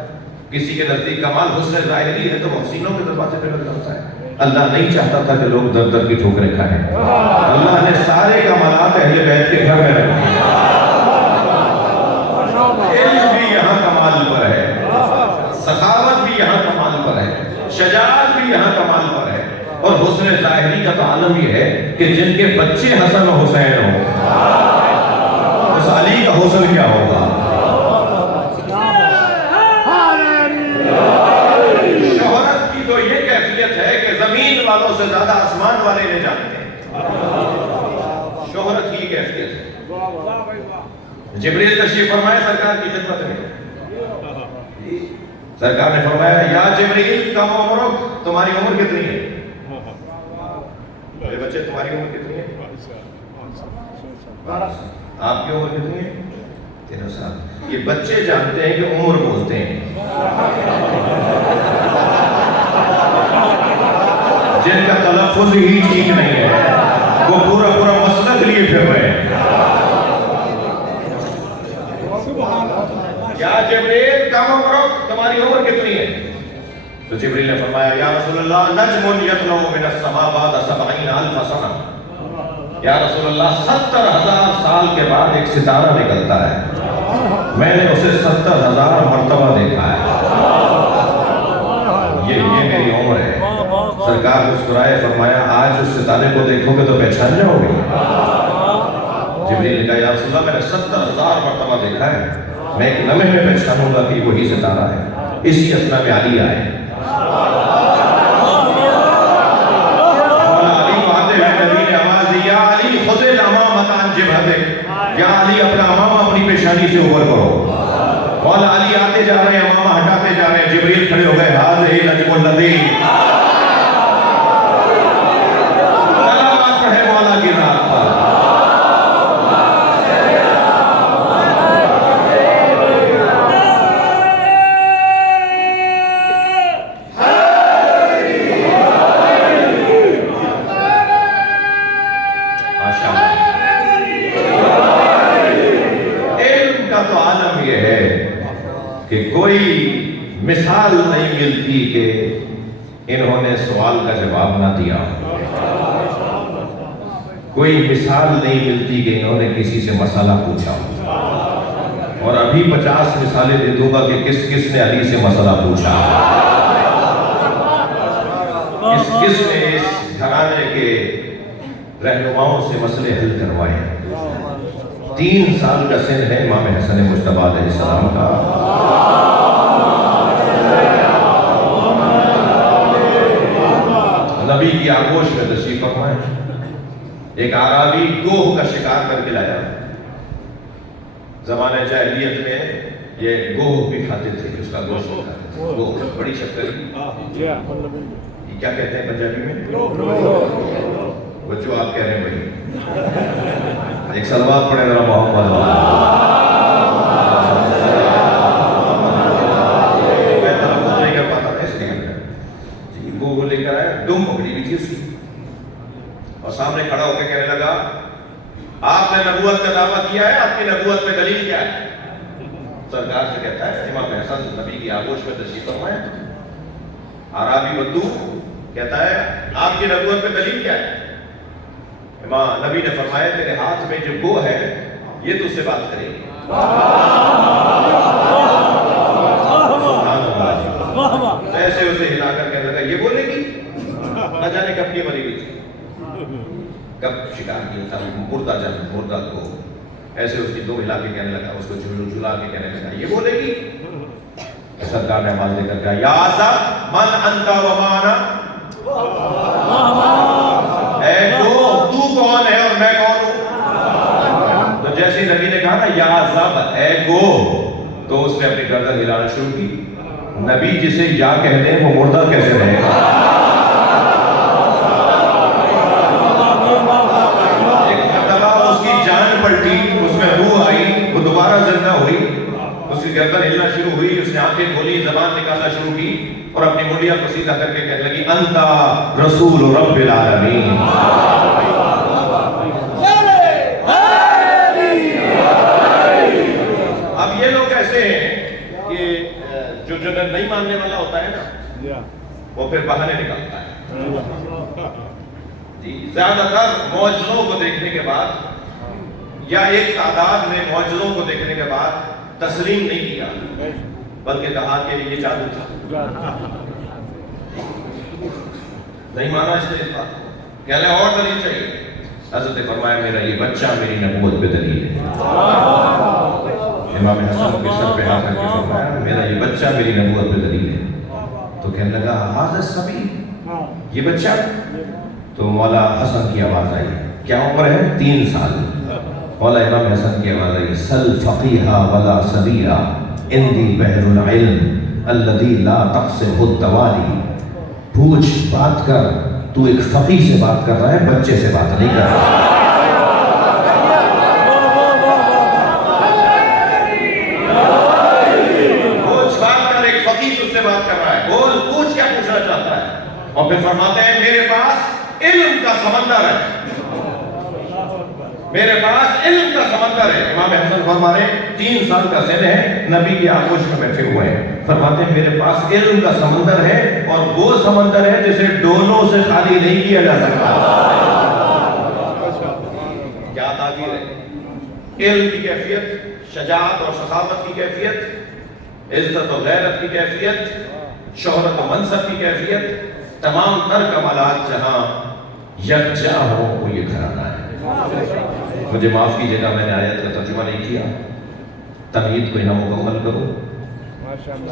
کسی کے نزدیک کمال حسن ظاہری ہے تو وہ حسینوں کے دروازے پہ لگ جاتا ہے. اللہ نہیں چاہتا تھا کہ لوگ در در کی ٹھوکریں کھائیں. اللہ نے سارے کمالات اہل بیت کے گھر میں رکھے. علم بھی یہاں کمال پر ہے, سخاوت بھی یہاں کمال پر ہے, شجاعت بھی یہاں کمال پر ہے, اور حسن ظاہری کا تو عالم یہ ہے کہ جن کے بچے حسن و حسین ہوں, اس علی کا حسن کیا ہوگا. شہرت کی تو یہ کیفیت ہے کہ زمین والوں سے زیادہ آسمان والے انہیں جانتے ہیں. شہرت کی کیفیت ہے. جبریل تشریف فرمائے سرکار کی خدمت میں, سرکار نے فرمایا یا جبریل کم عمرک, تمہاری عمر کتنی ہے؟ میرے بچے تمہاری عمر کتنی ہے؟ 12. آپ کی عمر کتنی ہے؟ 13 سال. یہ بچے جانتے ہیں کہ عمر بولتے ہیں. جن کا تلفظ ہی ٹھیک نہیں ہے وہ پورا مسلک لیے پھر رہے ہیں. یا جبریل کم عمرک, تمہاری عمر کتنی ہے؟ تو جبریل نے فرمایا یا رسول اللہ نجم یطلع من السماء بعد 70,000 سنہ، یا رسول اللہ 70,000 سال کے بعد ایک ستارہ نکلتا ہے، میں نے اسے 70,000 مرتبہ دیکھا ہے، یہ میری عمر ہے۔ سرکار مسکرائے، فرمایا آج اس ستارے کو دیکھو گے تو پہچان جاؤ گے؟ جبریل نے کہا یا رسول اللہ میں نے 70,000 مرتبہ دیکھا ہے، میں ایک لمحے میں پہچانوں گا کہ وہی ستارہ ہے۔ اسی اثنا میں علی آئے، یا علی اپنا امامہ اپنی پیشانی سے اوپر کرو۔ مولا علی آتے جا رہے ہیں، امامہ ہٹاتے جا رہے ہیں، جبریل کھڑے ہو گئے، حاضر نجم الذی، سلامات پڑھے مولا کی ذات پر۔ کہ کوئی مثال نہیں ملتی کہ انہوں نے سوال کا جواب نہ دیا، کوئی مثال نہیں ملتی کہ انہوں نے کسی سے مسئلہ پوچھا، اور ابھی 50 مثالیں دے دوں گا کہ کس کس نے علی سے مسئلہ پوچھا، کس نے اس گھرانے کے رہنماؤں سے مسئلے حل کروائے۔ 3 سال کا سن ہے امام حسن مجتبیٰ علیہ السلام کا۔ نبی کی آغوش میں تشریف فرمائے، ایک عربی گوہ کا شکار کر کے لایا۔ زمانہ جاہلیت میں یہ گوہ بھی کھاتے تھے، اس کا گوشت ہوتا ہے، گوہ بڑی شکری، یہ کیا کہتے ہیں پنجابی میں؟ بچوں آپ کہہ رہے ہیں بھائی، ایک سلوات پڑھے ذرا محمد میں تلفظ نہیں کر پاتا تھا اس لیے جی وہ لے کر آیا، دم پکڑی بھی تھی اس کی، اور سامنے کھڑا ہو کے کہنے لگا آپ نے نبوت کا دعویٰ کیا ہے، آپ کی نبوت میں دلیل کیا ہے؟ سرکار سے کہتا ہے امام حسن نبی کی آغوش میں تشریف فرمائے، عربی بدو کہتا ہے آپ کی نبوت میں دلیل کیا ہے؟ امام نبی نے فرمایا تیرے ہاتھ میں جو گو ہے یہ تجھ سے بات کرے گی۔ ایسے اسے ہلا کر کہنے لگا یہ بولے گی، نہ جانے کب کی بنی ہوئی تھی، کب شکار کیا تھا، مردہ جب مردہ کو ایسے اس کی 2 ہلا کے کہنے لگا، اس کو جھلا کے کہنے لگا یہ بولے گی۔ سرکار نے آواز دے کر کہا یا آصف من انت و مانا، اے گو تو کون ہے اور میں کون ہوں؟ تو جیسے نبی نے کہا نا یا آصف اے گو، تو اس نے اپنی گردن ہلانا شروع کی۔ نبی جسے یا کہہ دیں وہ مردہ کیسے رہے گا؟ ایک مرتبہ اس کی جان پلٹی، اس میں روح آئی، وہ دوبارہ زندہ ہوئی، اس کی گردن ہلنا شروع ہوئی، اس نے آنکھیں کھولی، زبان نکالنا شروع کی، اور اپنی مونڈیاں کو سیدھا کر کے کہنے لگی انتا رسول رب العالمین۔ اب یہ لوگ ایسے ہیں کہ جو نہیں ماننے والا ہوتا ہے نا وہ پھر بہانے نکالتا ہے جی۔ زیادہ تر معجزوں کو دیکھنے کے بعد یا ایک تعداد میں معجزوں کو دیکھنے کے بعد تسلیم نہیں کیا، بلکہ کہا کہ یہ جادو تھا، نہیں مانا اس نے اس بات کو، کہہ لیں اور دلیل چاہیے۔ حضرت نے فرمایا میرا یہ بچہ میری نبوت پہ دلیل ہے۔ امام حسن کے سر پہ ہاتھ رکھ کے فرمایا میرا یہ بچہ میری نبوت پہ دلیل ہے۔ تو کہنے لگا حاضر سبھی، یہ بچہ؟ تو مولا حسن کی آواز آئی، کیا عمر ہے؟ 3 سال۔ مولا امام حسن کی آواز آئی سل فقیہا ولا صبیرا اندی بحر العلم الذی لا تقسمہ التوالی، پوچھ بات کر، تو ایک فقیہ سے بات کر رہا ہے، بچے سے بات نہیں کر رہا۔ پوچھ بات کر، ایک فقیہ تجھ سے بات کر رہا ہے، بول پوچھ کیا پوچھنا چاہتا ہے۔ اور پھر فرماتے ہیں میرے پاس علم کا سمندر ہے، میرے پاس علم کا سمندر ہے. امام حسن فرما رہے ہیں 3 سال کا سن ہے, نبی کی آغوش میں بیٹھے ہوئے ہیں, فرماتے ہیں میرے پاس علم کا سمندر ہے, اور وہ سمندر ہے جسے ڈولوں سے خالی نہیں کیا جا سکتا. کیا تعبیر ہے؟ علم کی کیفیت, شجاعت اور سخاوت کی کیفیت, عزت و غیرت کی کیفیت, شہرت و منصب کی کیفیت, تمام تر کمالات جہاں یکجا ہو وہ یہ گھرانہ ہے. مجھے معاف کیجیے گا, میں نے آیت کا ترجمہ نہیں کیا, تمہید کو یہاں مکمل کروں.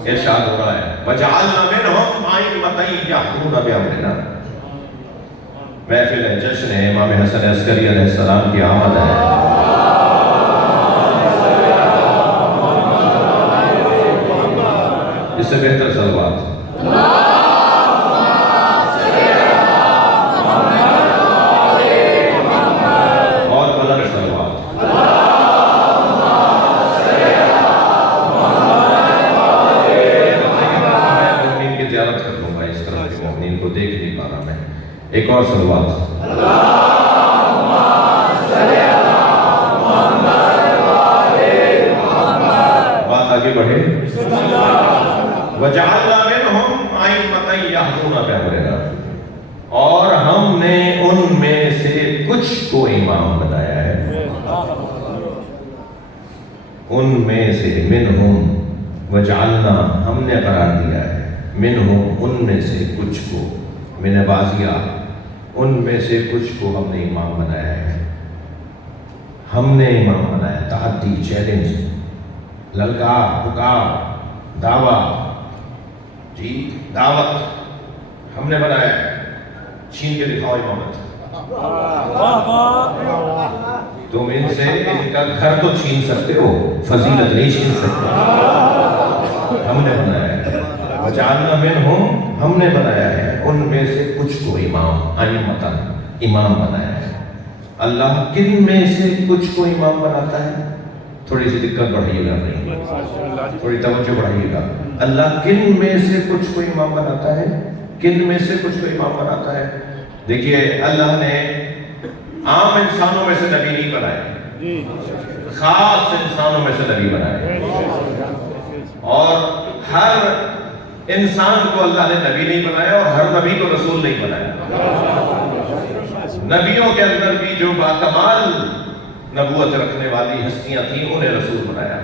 ارشاد ہو رہا ہے وَجَعَلْنَا مِنْهُمْ أَئِمَّةً يَهْدُونَ بِأَمْرِنَا. محفل ہے, جشن ہے, امام حسن عسکری علیہ السلام کی آمد ہے. اس سے بہتر صلوات. اور بلند صلوات. میں مومنین کی زیارت کر لوں گا, اس طرح کے مومنین کو دیکھ نہیں پا رہا میں. ایک اور صلوات. بات آگے بڑھے. وَجَعَلْنَا مِنْهُمْ أَئِمَّةً يَهْدُونَ بِأَمْرِنَا. اور ہم نے ان میں سے کچھ کو امام بنایا ہے. ان میں سے منہم, وجعلنا ہم نے قرار دیا ہے, منہم ان میں سے کچھ کو, من بازیا ان میں سے کچھ کو ہم نے امام بنایا ہے. ہم نے امام بنایا. تحدی, چیلنج, للکار, پکار, دعویٰ, جی دعوت ہم نے بنایا ہے. چھین کے دکھاؤ امامت. تم ان سے ان کا گھر تو چھین سکتے ہو, فضیلت نہیں چھین سکتے. ہم نے بنایا ہے. وجعلنا منہم, ہم نے بنایا ہے ان میں سے کچھ کو امام, ائمۃ, امام بنایا ہے. اللہ کن میں سے کچھ کو امام بناتا ہے؟ تھوڑی سی دقت بڑھائیے گا, نہیں تھوڑی توجہ بڑھائیے گا. اللہ کن میں سے کچھ کو امام بناتا ہے؟ کن میں سے کچھ کو امام بناتا ہے؟ دیکھیے اللہ نے عام انسانوں میں سے نبی نہیں بنائے, خاص انسانوں میں سے نبی بنائے. اور ہر انسان کو اللہ نے نبی نہیں بنایا, اور ہر نبی کو رسول نہیں بنایا. نبیوں کے اندر بھی جو باکمال نبوت رکھنے والی ہستیاں تھیں انہیں رسول بنایا.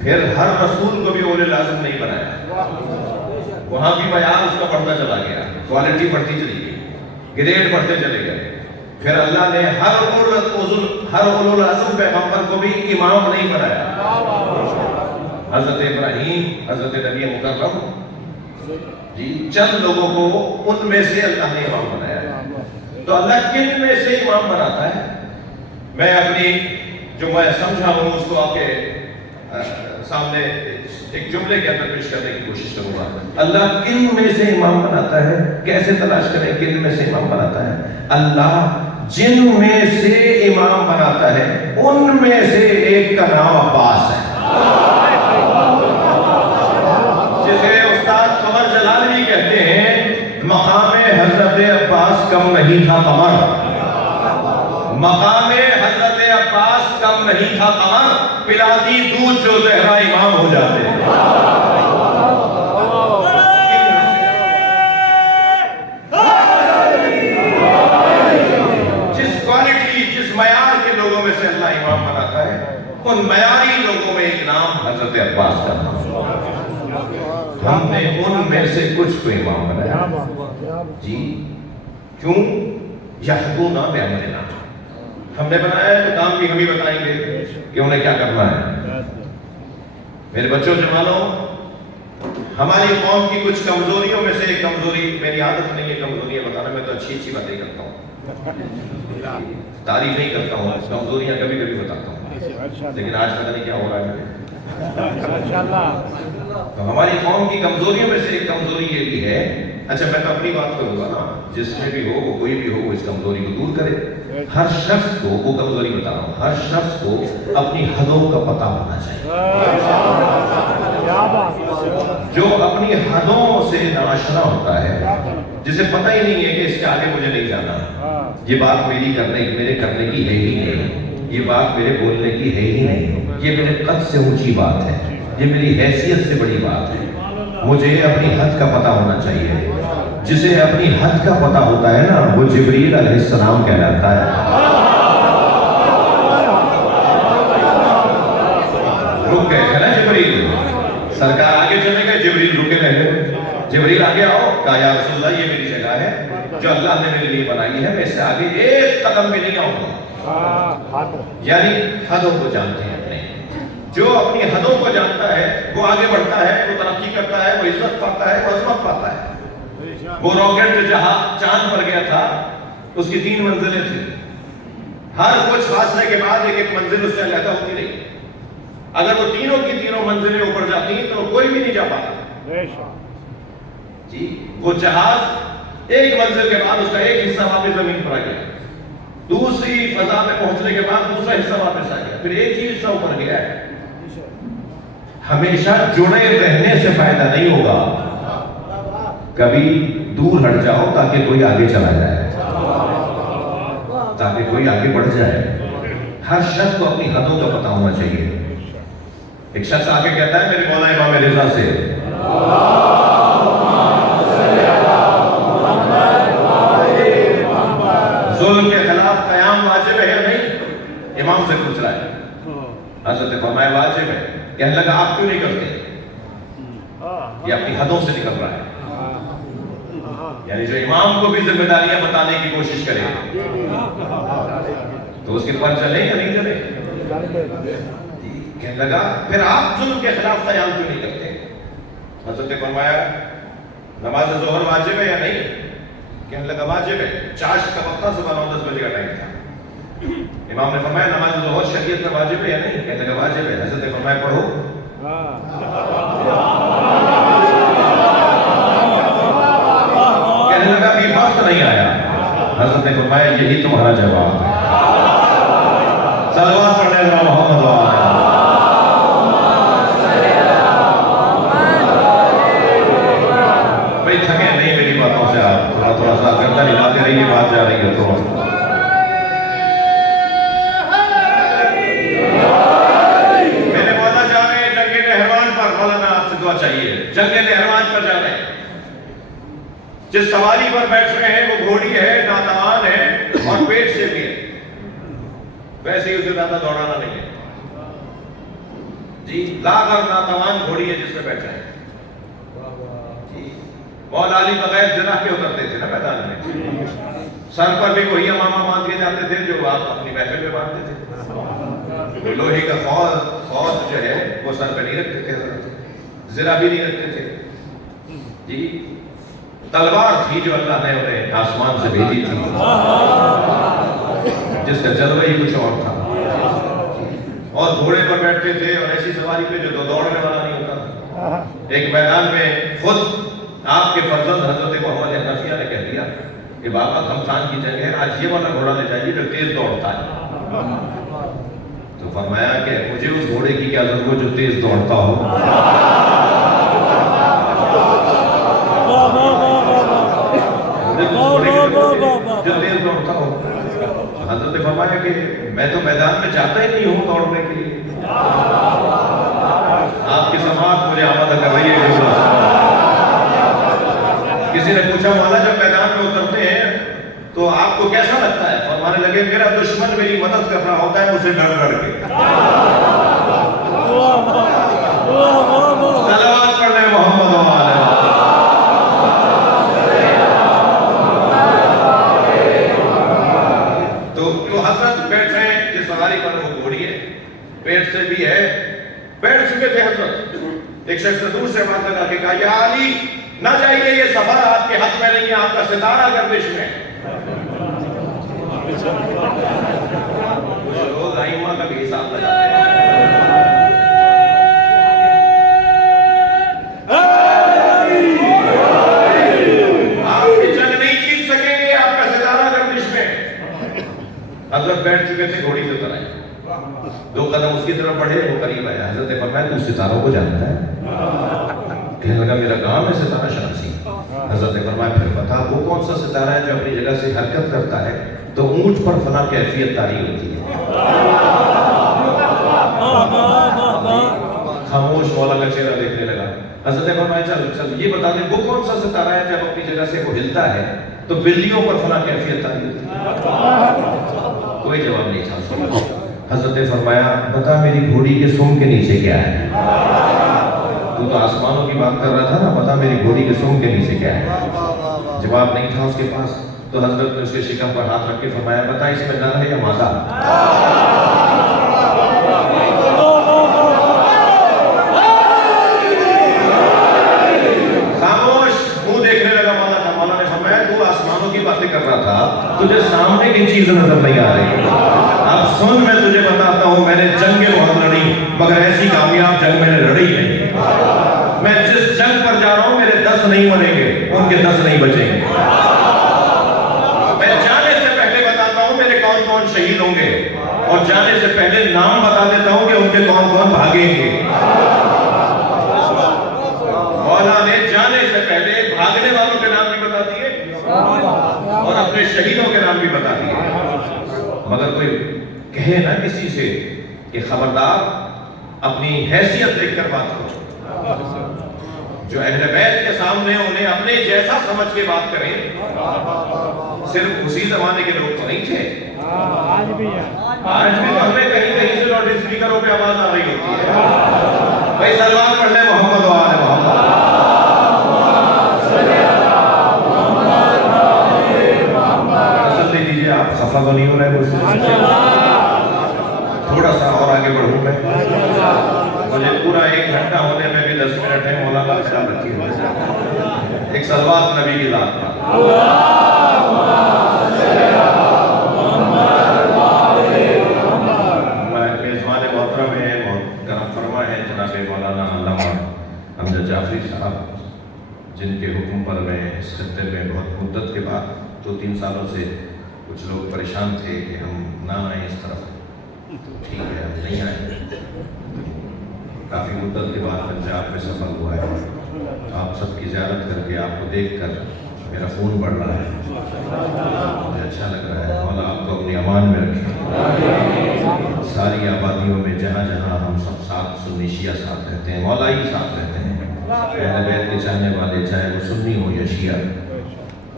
پھر ہر رسول کو بھی اولے لازم نہیں بنایا. وہاں بھی معیار اس کا بڑھتا چلا گیا, کوالٹی بڑھتی چلی گئی, گریڈ بڑھتے چلے گئے. پھر اللہ نے ہر اولو العزم پیغمبر کو بھی امام نہیں بنایا. حضرت ابراہیم, حضرت نبی مکرم, جی چند لوگوں کو ان میں سے اللہ نے امام بنایا ہے. تو اللہ کن میں سے امام بناتا ہے؟ میں اپنی جو میں سمجھا ہوں اس کو آپ کے سامنے ایک جملے کے اندر پیش کرنے کی کوشش کروں گا. اللہ کن میں سے امام بناتا ہے؟ کیسے تلاش کریں کن میں سے امام بناتا ہے؟ اللہ جن میں سے امام بناتا ہے ان میں سے ایک کا نام عباس ہے, جسے استاد قمر جلالوی کہتے ہیں مقام حضرت عباس کم نہیں تھا قمر. مقام حضرت عباس کم نہیں تھا قمر, پلاتی دودھ جو زہرا امام ہو جاتے ہیں. جس کوالٹی, جس معیار کے لوگوں میں سے اللہ امام بناتا ہے, ان معیاری لوگوں میں ایک نام حضرت عباس کا نام. ہم نے ان میں سے کچھ کو امام بنایا. جی کیوں؟ یحکون بامرنا. ہم نے بنایا ہے تو کام بھی ہم ہی بتائیں گے کہ انہیں کیا کرنا ہے. میرے بچوں جوانوں, ہماری قوم کی کچھ کمزوریوں میں سے ایک کمزوری, میری عادت نہیں ہے کمزوریاں بتانا, میں تو اچھی اچھی باتیں کرتا ہوں, تعریف نہیں کرتا ہوں, کمزوریاں کبھی کبھی بتاتا ہوں, لیکن آج پتہ نہیں کیا ہو رہا ہے. تو ہماری قوم کی کمزوریوں میں سے ایک کمزوری یہ بھی ہے, اچھا میں تو اپنی بات کروں گا نا, جس میں بھی ہو وہ کوئی بھی ہو وہ اس کمزوری کو دور کرے. ہر شخص کو, وہ کمزوری بتا رہا ہوں, ہر شخص کو اپنی حدوں کا پتہ ہونا چاہیے. جو اپنی حدوں سے ناشنا ہوتا ہے، جسے پتہ ہی نہیں ہے کہ اس کے آگے مجھے نہیں جانا، یہ بات میرے کرنے کی ہے ہی نہیں، یہ بات میرے بولنے کی ہے ہی نہیں، یہ میرے قد سے اونچی بات ہے، یہ میری حیثیت سے بڑی بات ہے، مجھے اپنی حد کا پتہ ہونا چاہیے۔ جسے اپنی حد کا پتہ ہوتا ہے نا، وہ جبریل علیہ السلام کہلاتا ہے۔ رک گئے تھے نا جبریل، سرکار آگے چلے گئے، جبریل رکے رہ گئے۔ جبریل آگے آؤ، کہا یا رسول اللہ یہ میری جگہ ہے جو اللہ نے میرے لیے بنائی ہے، میں اس سے آگے ایک قدم بھی نہیں آؤں گا۔ یعنی حدوں کو جانتے ہیں اپنے، جو اپنی حدوں کو جانتا ہے وہ آگے بڑھتا ہے، وہ ترقی کرتا ہے، وہ عزت پاتا ہے، وہ عظمت پاتا ہے۔ وہ راکٹ جو جہاں چاند پر گیا تھا، اس کی 3 منزلیں تھیں، ہر کچھ فاصلے کے بعد ایک ایک منزل اس سے علیحدہ ہوتی رہی۔ اگر وہ تینوں کی تینوں منزلیں اوپر جاتی ہیں تو کوئی بھی نہیں جا پاتا جی۔ وہ جہاز ایک منزل کے بعد اس کا ایک حصہ واپس زمین پر آ گیا، دوسری فضا میں پہنچنے کے بعد دوسرا حصہ واپس آ گیا، پھر ایک ہی حصہ اوپر گیا ہے۔ ہمیشہ جڑے رہنے سے فائدہ نہیں ہوگا، کبھی دور ہٹ جاؤ تاکہ کوئی آگے چلا جائے، تاکہ کوئی آگے بڑھ جائے۔ ہر شخص کو اپنی حدوں کا پتہ ہونا چاہیے۔ ایک شخص آگے کہتا ہے میرے مولا امام رضا سے، ظلم کے خلاف قیام واجب ہے یا نہیں؟ امام سے پوچھ رہا ہے۔ حضرت فرمایا واجب ہے۔ کہنے لگا آپ کیوں نہیں کرتے؟ یہ اپنی حدوں سے نکل رہا ہے، یعنی جو امام کو بھی ذمہ داریاں بتانے کی کوشش کرے تو اس کے پر چلے یا نہیں چلے؟ کہنے لگا پھر آپ ظلم کے خلاف قیام کیوں نہیں کرتے؟ حضرت نے فرمایا نماز ظہر واجب ہے یا نہیں؟ کہنے لگا واجب ہے۔ چاش کا وقت تھا، صبح 9-10 بجے کا ٹائم تھا۔ امام نے فرمایا نماز ظہر شریعت میں واجب ہے یا نہیں؟ کہنے لگا واجب ہے۔ حضرت نے فرمایا پڑھو۔ کہنے لگا ابھی وقت نہیں آیا۔ حضرت نے فرمایا یہی تمہارا جواب ہے۔ صلوات پڑھنے لگا محمد وآلہ۔ بھائی تھکے نہیں میری باتوں سے، آپ تھوڑا سا گردن ہلاتے رہیے، بات جا رہی ہے تو میرے مولا جا رہے ہیں جنگ نہروان پر۔ مولانا آپ سے دعا چاہیے، جنگ نہروان پر جا رہے ہیں، جس سواری پر بیٹھ رہے ہیں وہ گھوڑی ہے، ناتوان ہے اور پیٹ سے بھی ہے، ویسے ہی اسے زیادہ دوڑانا نہیں ہے جی۔ لاغر ناتوان گھوڑی ہے جس میں بیٹھا ہے جی۔ مولا علی بغیر زنا کے اترتے تھے نا میدان میں، سر پر بھی وہی امامہ باندھ کے جاتے تھے جو آپ اپنی محفل میں باندھتے تھے۔ لوہے کا خود جو ہے وہ سر پہ نہیں رکھتے تھے، زنا بھی نہیں رکھتے تھے جی۔ تلوار تھی جو اللہ نے انہیں آسمان سے بھیجی تھی، جس کا جلوہ ہی کچھ اور تھا، اور گھوڑے پر بیٹھتے تھے اور ایسی سواری پہ جو دوڑنے والا نہیں ہوتا تھا۔ ایک میدان میں خود آپ کے فرزند حضرت محمد حنفیہ نے کہہ دیا کہ بابا گھمسان کی جنگ ہے، آج یہ والا گھوڑا لے جائیے جو تیز دوڑتا ہے۔ تو فرمایا کہ مجھے اس گھوڑے کی کیا ضرورت جو تیز دوڑتا ہو، جو تیز دوڑتا ہو۔ حضرت نے فرمایا کہ میں تو میدان میں جاتا ہی نہیں ہوں دوڑنے کے لیے، آپ کی سماعت مجھے آمادہ کر رہی ہے۔ کسی نے پوچھا مولا جب میدان میں اترتے ہیں تو آپ کو کیسا لگتا ہے؟ فرمانے لگے میرا دشمن میری مدد کر رہا ہوتا ہے مجھے ڈر ڈر کے۔ صلوات پڑھنے محمد وآلہ۔ تو حضرت بیٹھ رہے ہیں جس سواری پر وہ گھوڑی ہے، پیٹ سے بھی ہے، بیٹھ چکے تھے حضرت۔ ایک شخص نے دور سے بات لگا کے کہا یا علی نہ جائیے، یہ سفر آپ کے ہاتھ میں نہیں ہے، آپ کا ستارہ گردش میں۔ لوگ ائمہ کا بھی حساب لگاتے ہیں۔ آپ کی جنگ نہیں جیت سکیں گے، آپ کا ستارہ گردش میں۔ حضرت بیٹھ چکے تھے، گھوڑی سے اتر آئے، 2 قدم اس کی طرف بڑھے، وہ قریب آیا۔ حضرت نے فرمایا تو ستاروں کو جانتا ہے؟ کہنے لگا میرا کام ہے ستارہ شناسی. حضرت نے فرمایا پھر بتا وہ کون سا ستارہ ہے جو اپنی جگہ سے حرکت کرتا ہے تو اونٹ پر فلاں کیفیت طاری ہوتی ہے. خاموش مولا کا چہرہ دیکھنے لگا. حضرت نے فرمایا چل یہ بتا دیں وہ کون سا ستارہ ہے جب اپنی جگہ سے وہ ہلتا ہے تو بلیوں پر فلاں کیفیت طاری ہوتی ہے. کوئی جواب نہیں تھا. حضرت نے فرمایا بتا میری گھوڑی کے سم کے نیچے کیا ہے. تو آسمانوں کی بات کر رہا تھا نا, بتا میری گھوڑی کے سم کے نیچے کیا ہے. جواب نہیں تھا اس کے پاس. تو حضرت نے اس کے شکم پر ہاتھ رکھ کے فرمایا بتا اس میں نر ہے یا مادہ. خاموش منہ دیکھنے لگا مولا کا. مولا نے فرمایا تو آسمانوں کی باتیں کر رہا تھا, تجھے سامنے کی چیز نظر نہیں آ رہی. اب سن میں تجھے بتاتا ہوں میں نے جنگیں بہت لڑی مگر ایسی کامیاب جنگ میں نے لڑی نہیں. میں جس جنگ پر جا رہا ہوں میرے 10 نہیں مریں گے, ان کے 10 نہیں بچیں گے. میں جانے سے پہلے بتاتا ہوں میرے کون کون شہید ہوں گے اور جانے سے پہلے نام بتا دیتا ہوں کہ ان کے کون کون بھاگیں گے. مولا نے جانے سے پہلے بھاگنے والوں کے نام بھی بتا دیے اور اپنے شہیدوں کے نام بھی بتا دیے. مگر کوئی کہے نا کسی سے کہ خبردار اپنی حیثیت دیکھ کر بات کرو. جو اہل بیت کے سامنے انہیں اپنے جیسا سمجھ کے بات کریں, صرف اسی زمانے کے لوگ تو نہیں تھے, آج بھی تو ہمیں کہیں کہیں سے لاؤڈ اسپیکروں پہ آواز آ رہی ہوتی ہے بھائی سلوات پڑھ لیں محمد و آل محمد. تسلی دیجیے آپ خفا تو نہیں ہو رہے مجھ سے. تھوڑا سا اور آگے بڑھوں میں, مجھے پورا 1 گھنٹہ ہونے میں بھی 10 منٹ ہے. مولا کا خیال رکھیے. ایک صلوات نبی کی ذات پر. میزبان محترم ہے, کرم فرما ہے جناب مولانا علامہ امجد جعفری صاحب, جن کے حکم پر میں اس خطے میں بہت مدت کے بعد 2-3 سالوں سے کچھ لوگ پریشان تھے کہ ہم نہ آئیں اس طرف. ٹھیک ہے ہم نہیں آئے. کافی مدت کے بعد پنجاب میں سفر ہوا ہے. آپ سب کی زیارت کر کے آپ کو دیکھ کر میرا خون بڑھ رہا ہے, مجھے اچھا لگ رہا ہے. مولا آپ کو اپنی امان میں رکھیں. ساری آبادیوں میں جہاں جہاں ہم سب ساتھ سنی شیعہ ساتھ رہتے ہیں, مولا ہی ساتھ رہتے ہیں. اہل بیت کے چاہنے والے چاہے وہ سنی ہو یا شیعہ,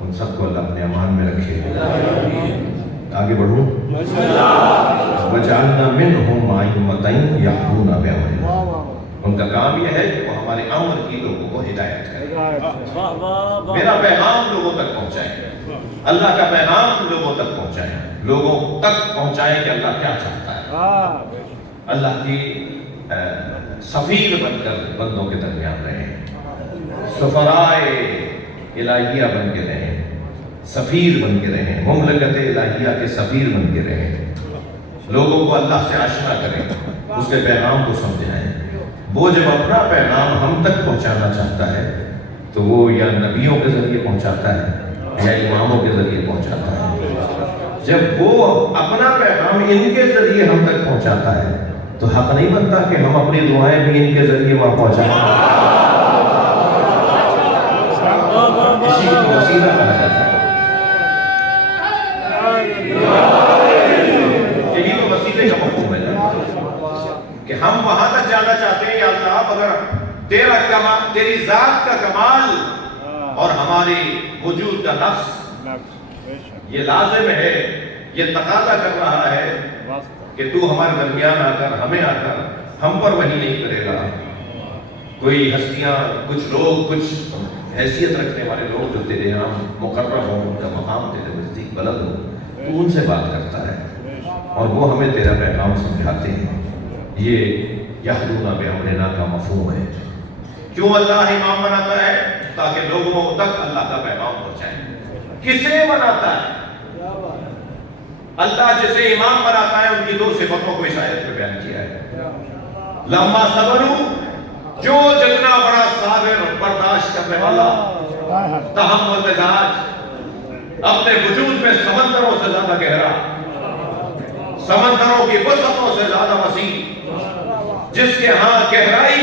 ان سب کو اللہ اپنے امان میں رکھے. آگے بڑھوں. وَجَعَلْنَا مِنْهُمْ أَئِمَّةً يَهْدُونَ بِأَمْرِنَا. ان کا کام یہ ہے کہ وہ ہمارے امر کی لوگوں کو ہدایت کریں, میرا پیغام لوگوں تک پہنچائیں, اللہ کا پیغام لوگوں تک پہنچائیں, لوگوں تک پہنچائیں کہ اللہ کیا چاہتا ہے. اللہ کی سفیر بن کر بندوں کے درمیان رہیں, سفرائے الہیہ بن کے رہیں, سفیر بن کے رہیں, مملکت الہیہ کے سفیر بن کے رہیں. لوگوں کو اللہ سے آشنا کریں, اس کے پیغام کو سمجھائیں. وہ جب اپنا پیغام ہم تک پہنچانا چاہتا ہے تو وہ یا نبیوں کے ذریعے پہنچاتا ہے یا اماموں کے ذریعے پہنچاتا ہے. جب وہ اپنا پیغام ان کے ذریعے ہم تک پہنچاتا ہے تو حق نہیں بنتا کہ ہم اپنی دعائیں بھی ان کے ذریعے وہاں پہنچائیں. اسی کو وسیلہ کہا جاتا ہے. یہی تو وسیلے کا مفہوم ہے کہ ہم وہاں تک جانا چاہتے ہیں یا اللہ مگر تیرا کمال, تیری ذات کا کمال اور ہماری وجود کا نفس یہ لازم ہے, یہ تقاضا کر رہا ہے کہ تو ہمارے درمیان آ کر ہمیں آ کر ہم پر وحی نہیں کرے گا. کوئی ہستیاں, کچھ لوگ, کچھ حیثیت رکھنے والے لوگ جو تیرے یہاں مقرر ہوں, ان کا مقام تیرے نزدیک بلند ہو, تو ان سے بات کرتا ہے اور وہ ہمیں تیرا پیغام سمجھاتے ہیں. یہ یہدون بامرنا کا مفہوم ہے. کیوں اللہ امام بناتا ہے؟ تاکہ لوگوں تک اللہ کا پیغام پہنچائے. کسے بناتا ہے؟ اللہ جسے امام بناتا ہے ان کی 2 صفتوں کو اس آیت میں بیان کیا ہے. لما صبروا, جو جتنا بڑا صابر, برداشت کرنے والا, تحمل مزاج, اپنے وجود میں سمندروں سے زیادہ گہرا, سمندروں کی وسعتوں سے زیادہ وسیع, جس کے ہاں گہرائی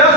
10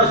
10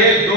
1 2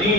3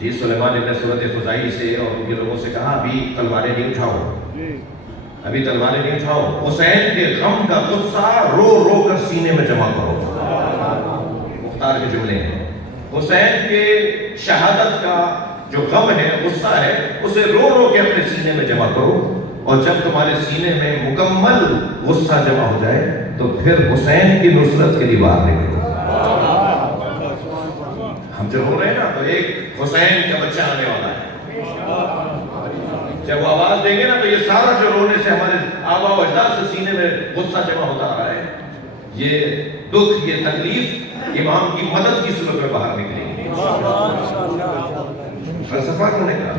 جی سلیمان نے صورت خزائی سے اور ان کے لوگوں سے کہا ابھی تلواریں نہیں اٹھاؤ، ابھی تلواریں نہیں اٹھاؤ، حسین کے غم کا غصہ رو رو کر سینے میں جمع کرو۔ مختار کے جملے ہیں، حسین کے شہادت کا جو غم ہے، غصہ ہے، اسے رو رو کے اپنے سینے میں جمع کرو، اور جب تمہارے سینے میں مکمل غصہ جمع ہو جائے تو پھر حسین کی نصرت کے لیے باہر نکلو۔ ہم جو ہو رہے ہیں نا، تو ایک حسین کا بچہ آنے والا ہے، جب وہ آواز دیں گے نا تو یہ سارا جو رونے سے ہمارے آبا و اجداد سے سینے میں غصہ جمع ہوتا آ رہا ہے، یہ دکھ، یہ تکلیف امام کی مدد کی صورت میں باہر نکلے گی۔ فلسفہ کیوں نے کہا؟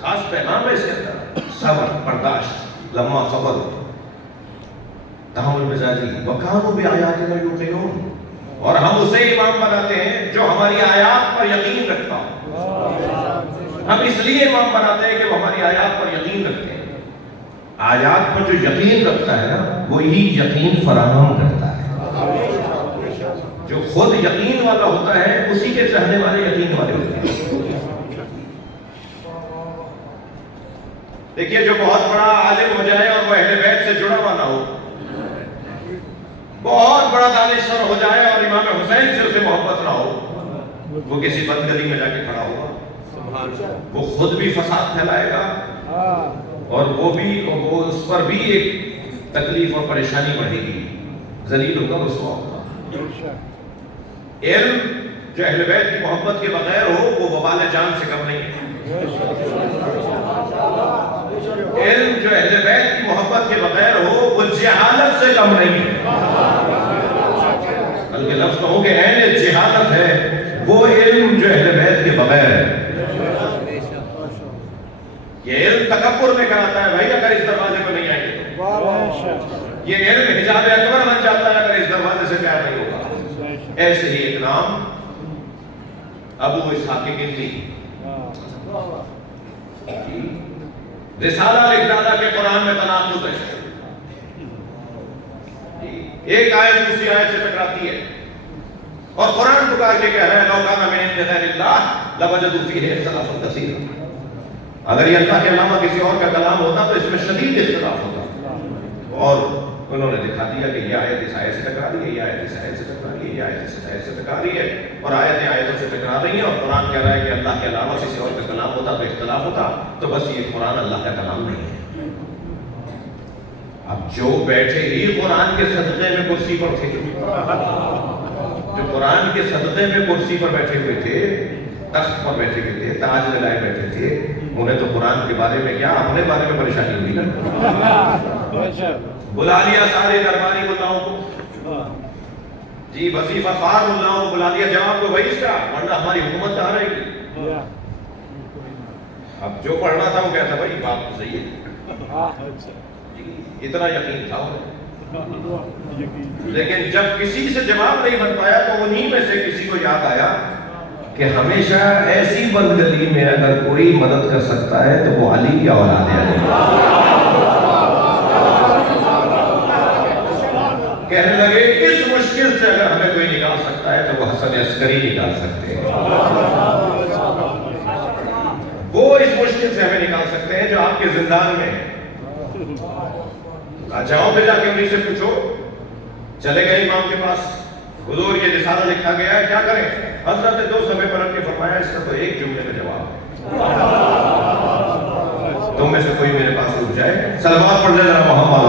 خاص پیغام ہے اس کے اندر، صبر، برداشت، لمحہ صبر، تحمل مزاجی، وَكَانُوا بِآيَاتِنَا يُوقِنُونَ، اور ہم اسے امام بناتے ہیں جو ہماری آیات پر یقین رکھتا ہو۔ ہم اس لیے امام بناتے ہیں کہ وہ ہماری آیات پر یقین رکھتے ہیں۔ آیات پر جو یقین رکھتا ہے نا، وہی یقین فراہم کرتا ہے۔ جو خود یقین والا ہوتا ہے اسی کے چاہنے والے یقین والے ہوتے ہیں۔ دیکھیے، جو بہت بڑا عالم ہو جائے اور وہ اہل بیت سے جڑا ہوا نہ ہو، بہت بڑا دانشور ہو جائے اور امام حسین سے اسے محبت نہ ہو، وہ کسی بند گلی میں جا کے کھڑا ہوگا، وہ خود بھی فساد پھیلائے گا اور وہ اس پر بھی ایک تکلیف اور پریشانی بڑھے گی، ذلیل ہوگا، رسوا ہوگا۔ علم جو اہل بیت کی محبت کے بغیر ہو وہ وبال جان سے کم نہیں ہے۔ علم جو اہل بیت کی محبت کے بغیر ہو وہ جہالت سے کم نہیں ہے، بلکہ لفظ کہوں کہ عین جہالت ہے وہ علم جو اہل بیت کے بغیر ہے۔ یہ علم تکبر میں کراتا ہے، بھائی اگر اس دروازے پر نہیں آئیں گے، یہ علم حجاب اکبر بن جاتا ہے اگر اس دروازے سے پیار نہیں ہوگا۔ ایسے ہی ایک نام ابو اسحاق کندی، رسالہ لکھ ڈالا کہ قرآن میں تناقض ہے، ایک آیت دوسری آیت سے ٹکراتی ہے، اور قرآن پکار کے کہہ رہا ہے لو کان من عند غیر اللہ لوجدوا فیہ اختلافا کثیرا، اگر یہ اللہ کے علاوہ کسی اور کا کلام ہوتا تو اس میں شدید اختلاف ہوتا، اور انہوں نے دکھا دیا کہ یہ آیت اس آیت سے ٹکرا رہی ہے، یہ آیت اس آیت سے ٹکرا رہی ہے، یہ آیت اس آیت سے ٹکرا رہی ہے، اور آیتیں آیتوں سے ٹکرا رہی ہیں، اور قرآن کہہ رہا ہے کہ اللہ کے علاوہ کسی اور کا کلام ہوتا تو اختلاف ہوتا، تو بس یہ قرآن اللہ کا کلام نہیں ہے۔ اب جو بیٹھے ہی قرآن کے صدقے میں کرسی پر تھے، جو قرآن کے صدقے میں کرسی پر بیٹھے ہوئے تھے، تخت پر بیٹھے ہوئے تھے، تاج لگائے بیٹھے تھے، انہیں تو قرآن کے بارے میں کیا اپنے بارے میں پریشانی ہوئی نا۔ بلا لیا سارے درباری ملاؤں کو، جی وظیفہ خوار ملاؤں کو بلا لیا، جواب تو وہی اس کا، ورنہ ہماری حکومت کہاں رہے گی۔ اب جو پڑھنا تھا وہ کہتا بھائی بات تو صحیح ہے، اتنا یقین تھا، لیکن جب کسی سے جواب نہیں بن پایا تو انہی میں سے کسی کو یاد آیا کہ ہمیشہ ایسی بند گلی میں اگر کوئی مدد کر سکتا ہے تو وہ علی کی اولاد ہے۔ کہنے لگے اس مشکل سے اگر ہمیں کوئی نکال سکتا ہے تو وہ حسن عسکری نکال سکتے ہیں، وہ اس مشکل سے ہمیں نکال سکتے ہیں جو آپ کے زندان میں ہے۔ جاؤ پہ جا کے انہیں سے پوچھو، چلے گئے امام کے پاس، حضور یہ رسالہ لکھا گیا ہے کیا کریں؟ حضرت نے 2 صفحے پلٹ کے فرمایا اس کا تو ایک جملے میں جواب ہے، تم میں سے کوئی میرے پاس رک جائے، صلوات پڑھ لے ذرا محمد،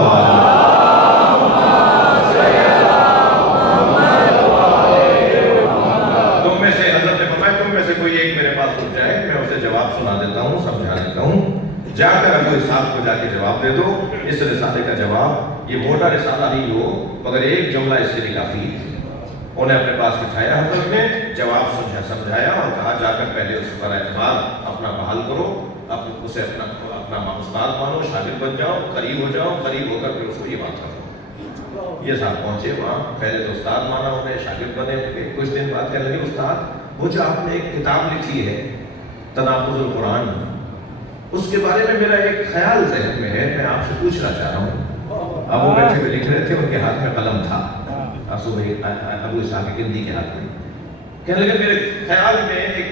تم میں سے، حضرت نے فرمایا تم میں سے کوئی ایک میرے پاس رک جائے، میں اسے جواب سنا دیتا ہوں، سمجھا دیتا ہوں، جا کر ابو اسحاق کو جا کے جواب دے دو۔ اس رسالے کا جواب یہ موٹا رسالہ نہیں ہو مگر ایک جملہ اس کے لیے کافی ہے۔ انہیں اپنے پاس بٹھایا حضرت نے، جواب سمجھایا اور کہا جا کر پہلے اس پر اعتماد اپنا بحال کرو، اسے اپنا استاد مانو، شاگرد بن جاؤ، قریب ہو جاؤ، قریب ہو کر پھر اس کو یہ بات کرو۔ یہ صاحب پہنچے وہاں، پہلے تو استاد مانا انہیں، شاگرد بنے، کچھ دن بعد کہنے لگے استاد وہ جو آپ نے ایک کتاب لکھی ہے تناقض القرآن، اس کے بارے میں میرا ایک خیال ذہن میں ہے، میں آپ سے پوچھنا چاہ رہا ہوں۔ اب وہ بیٹھے ہوئے لکھ رہے تھے، ان کے ہاتھ میں قلم تھا، ابو اسحاق کندی کے ہاتھ میں، کہنے لگے میرے خیال میں ایک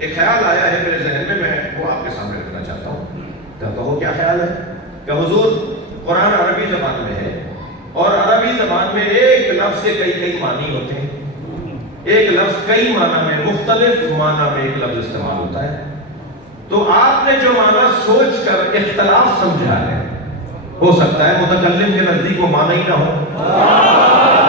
ایک خیال آیا ہے میرے ذہن میں وہ آپ کے سامنے رکھنا چاہتا ہوں. کہتا ہوں کیا خیال ہے کہ حضور قرآن عربی زبان میں ہے اور عربی زبان میں ایک لفظ کے کئی معنی ہوتے ہیں. ایک لفظ کئی معنی میں مختلف معنی میں ایک لفظ استعمال ہوتا ہے. تو آپ نے جو معنی سوچ کر اختلاف سمجھا ہے، ہو سکتا ہے متکلم کے نزدیک وہ معنی ہی نہ ہو.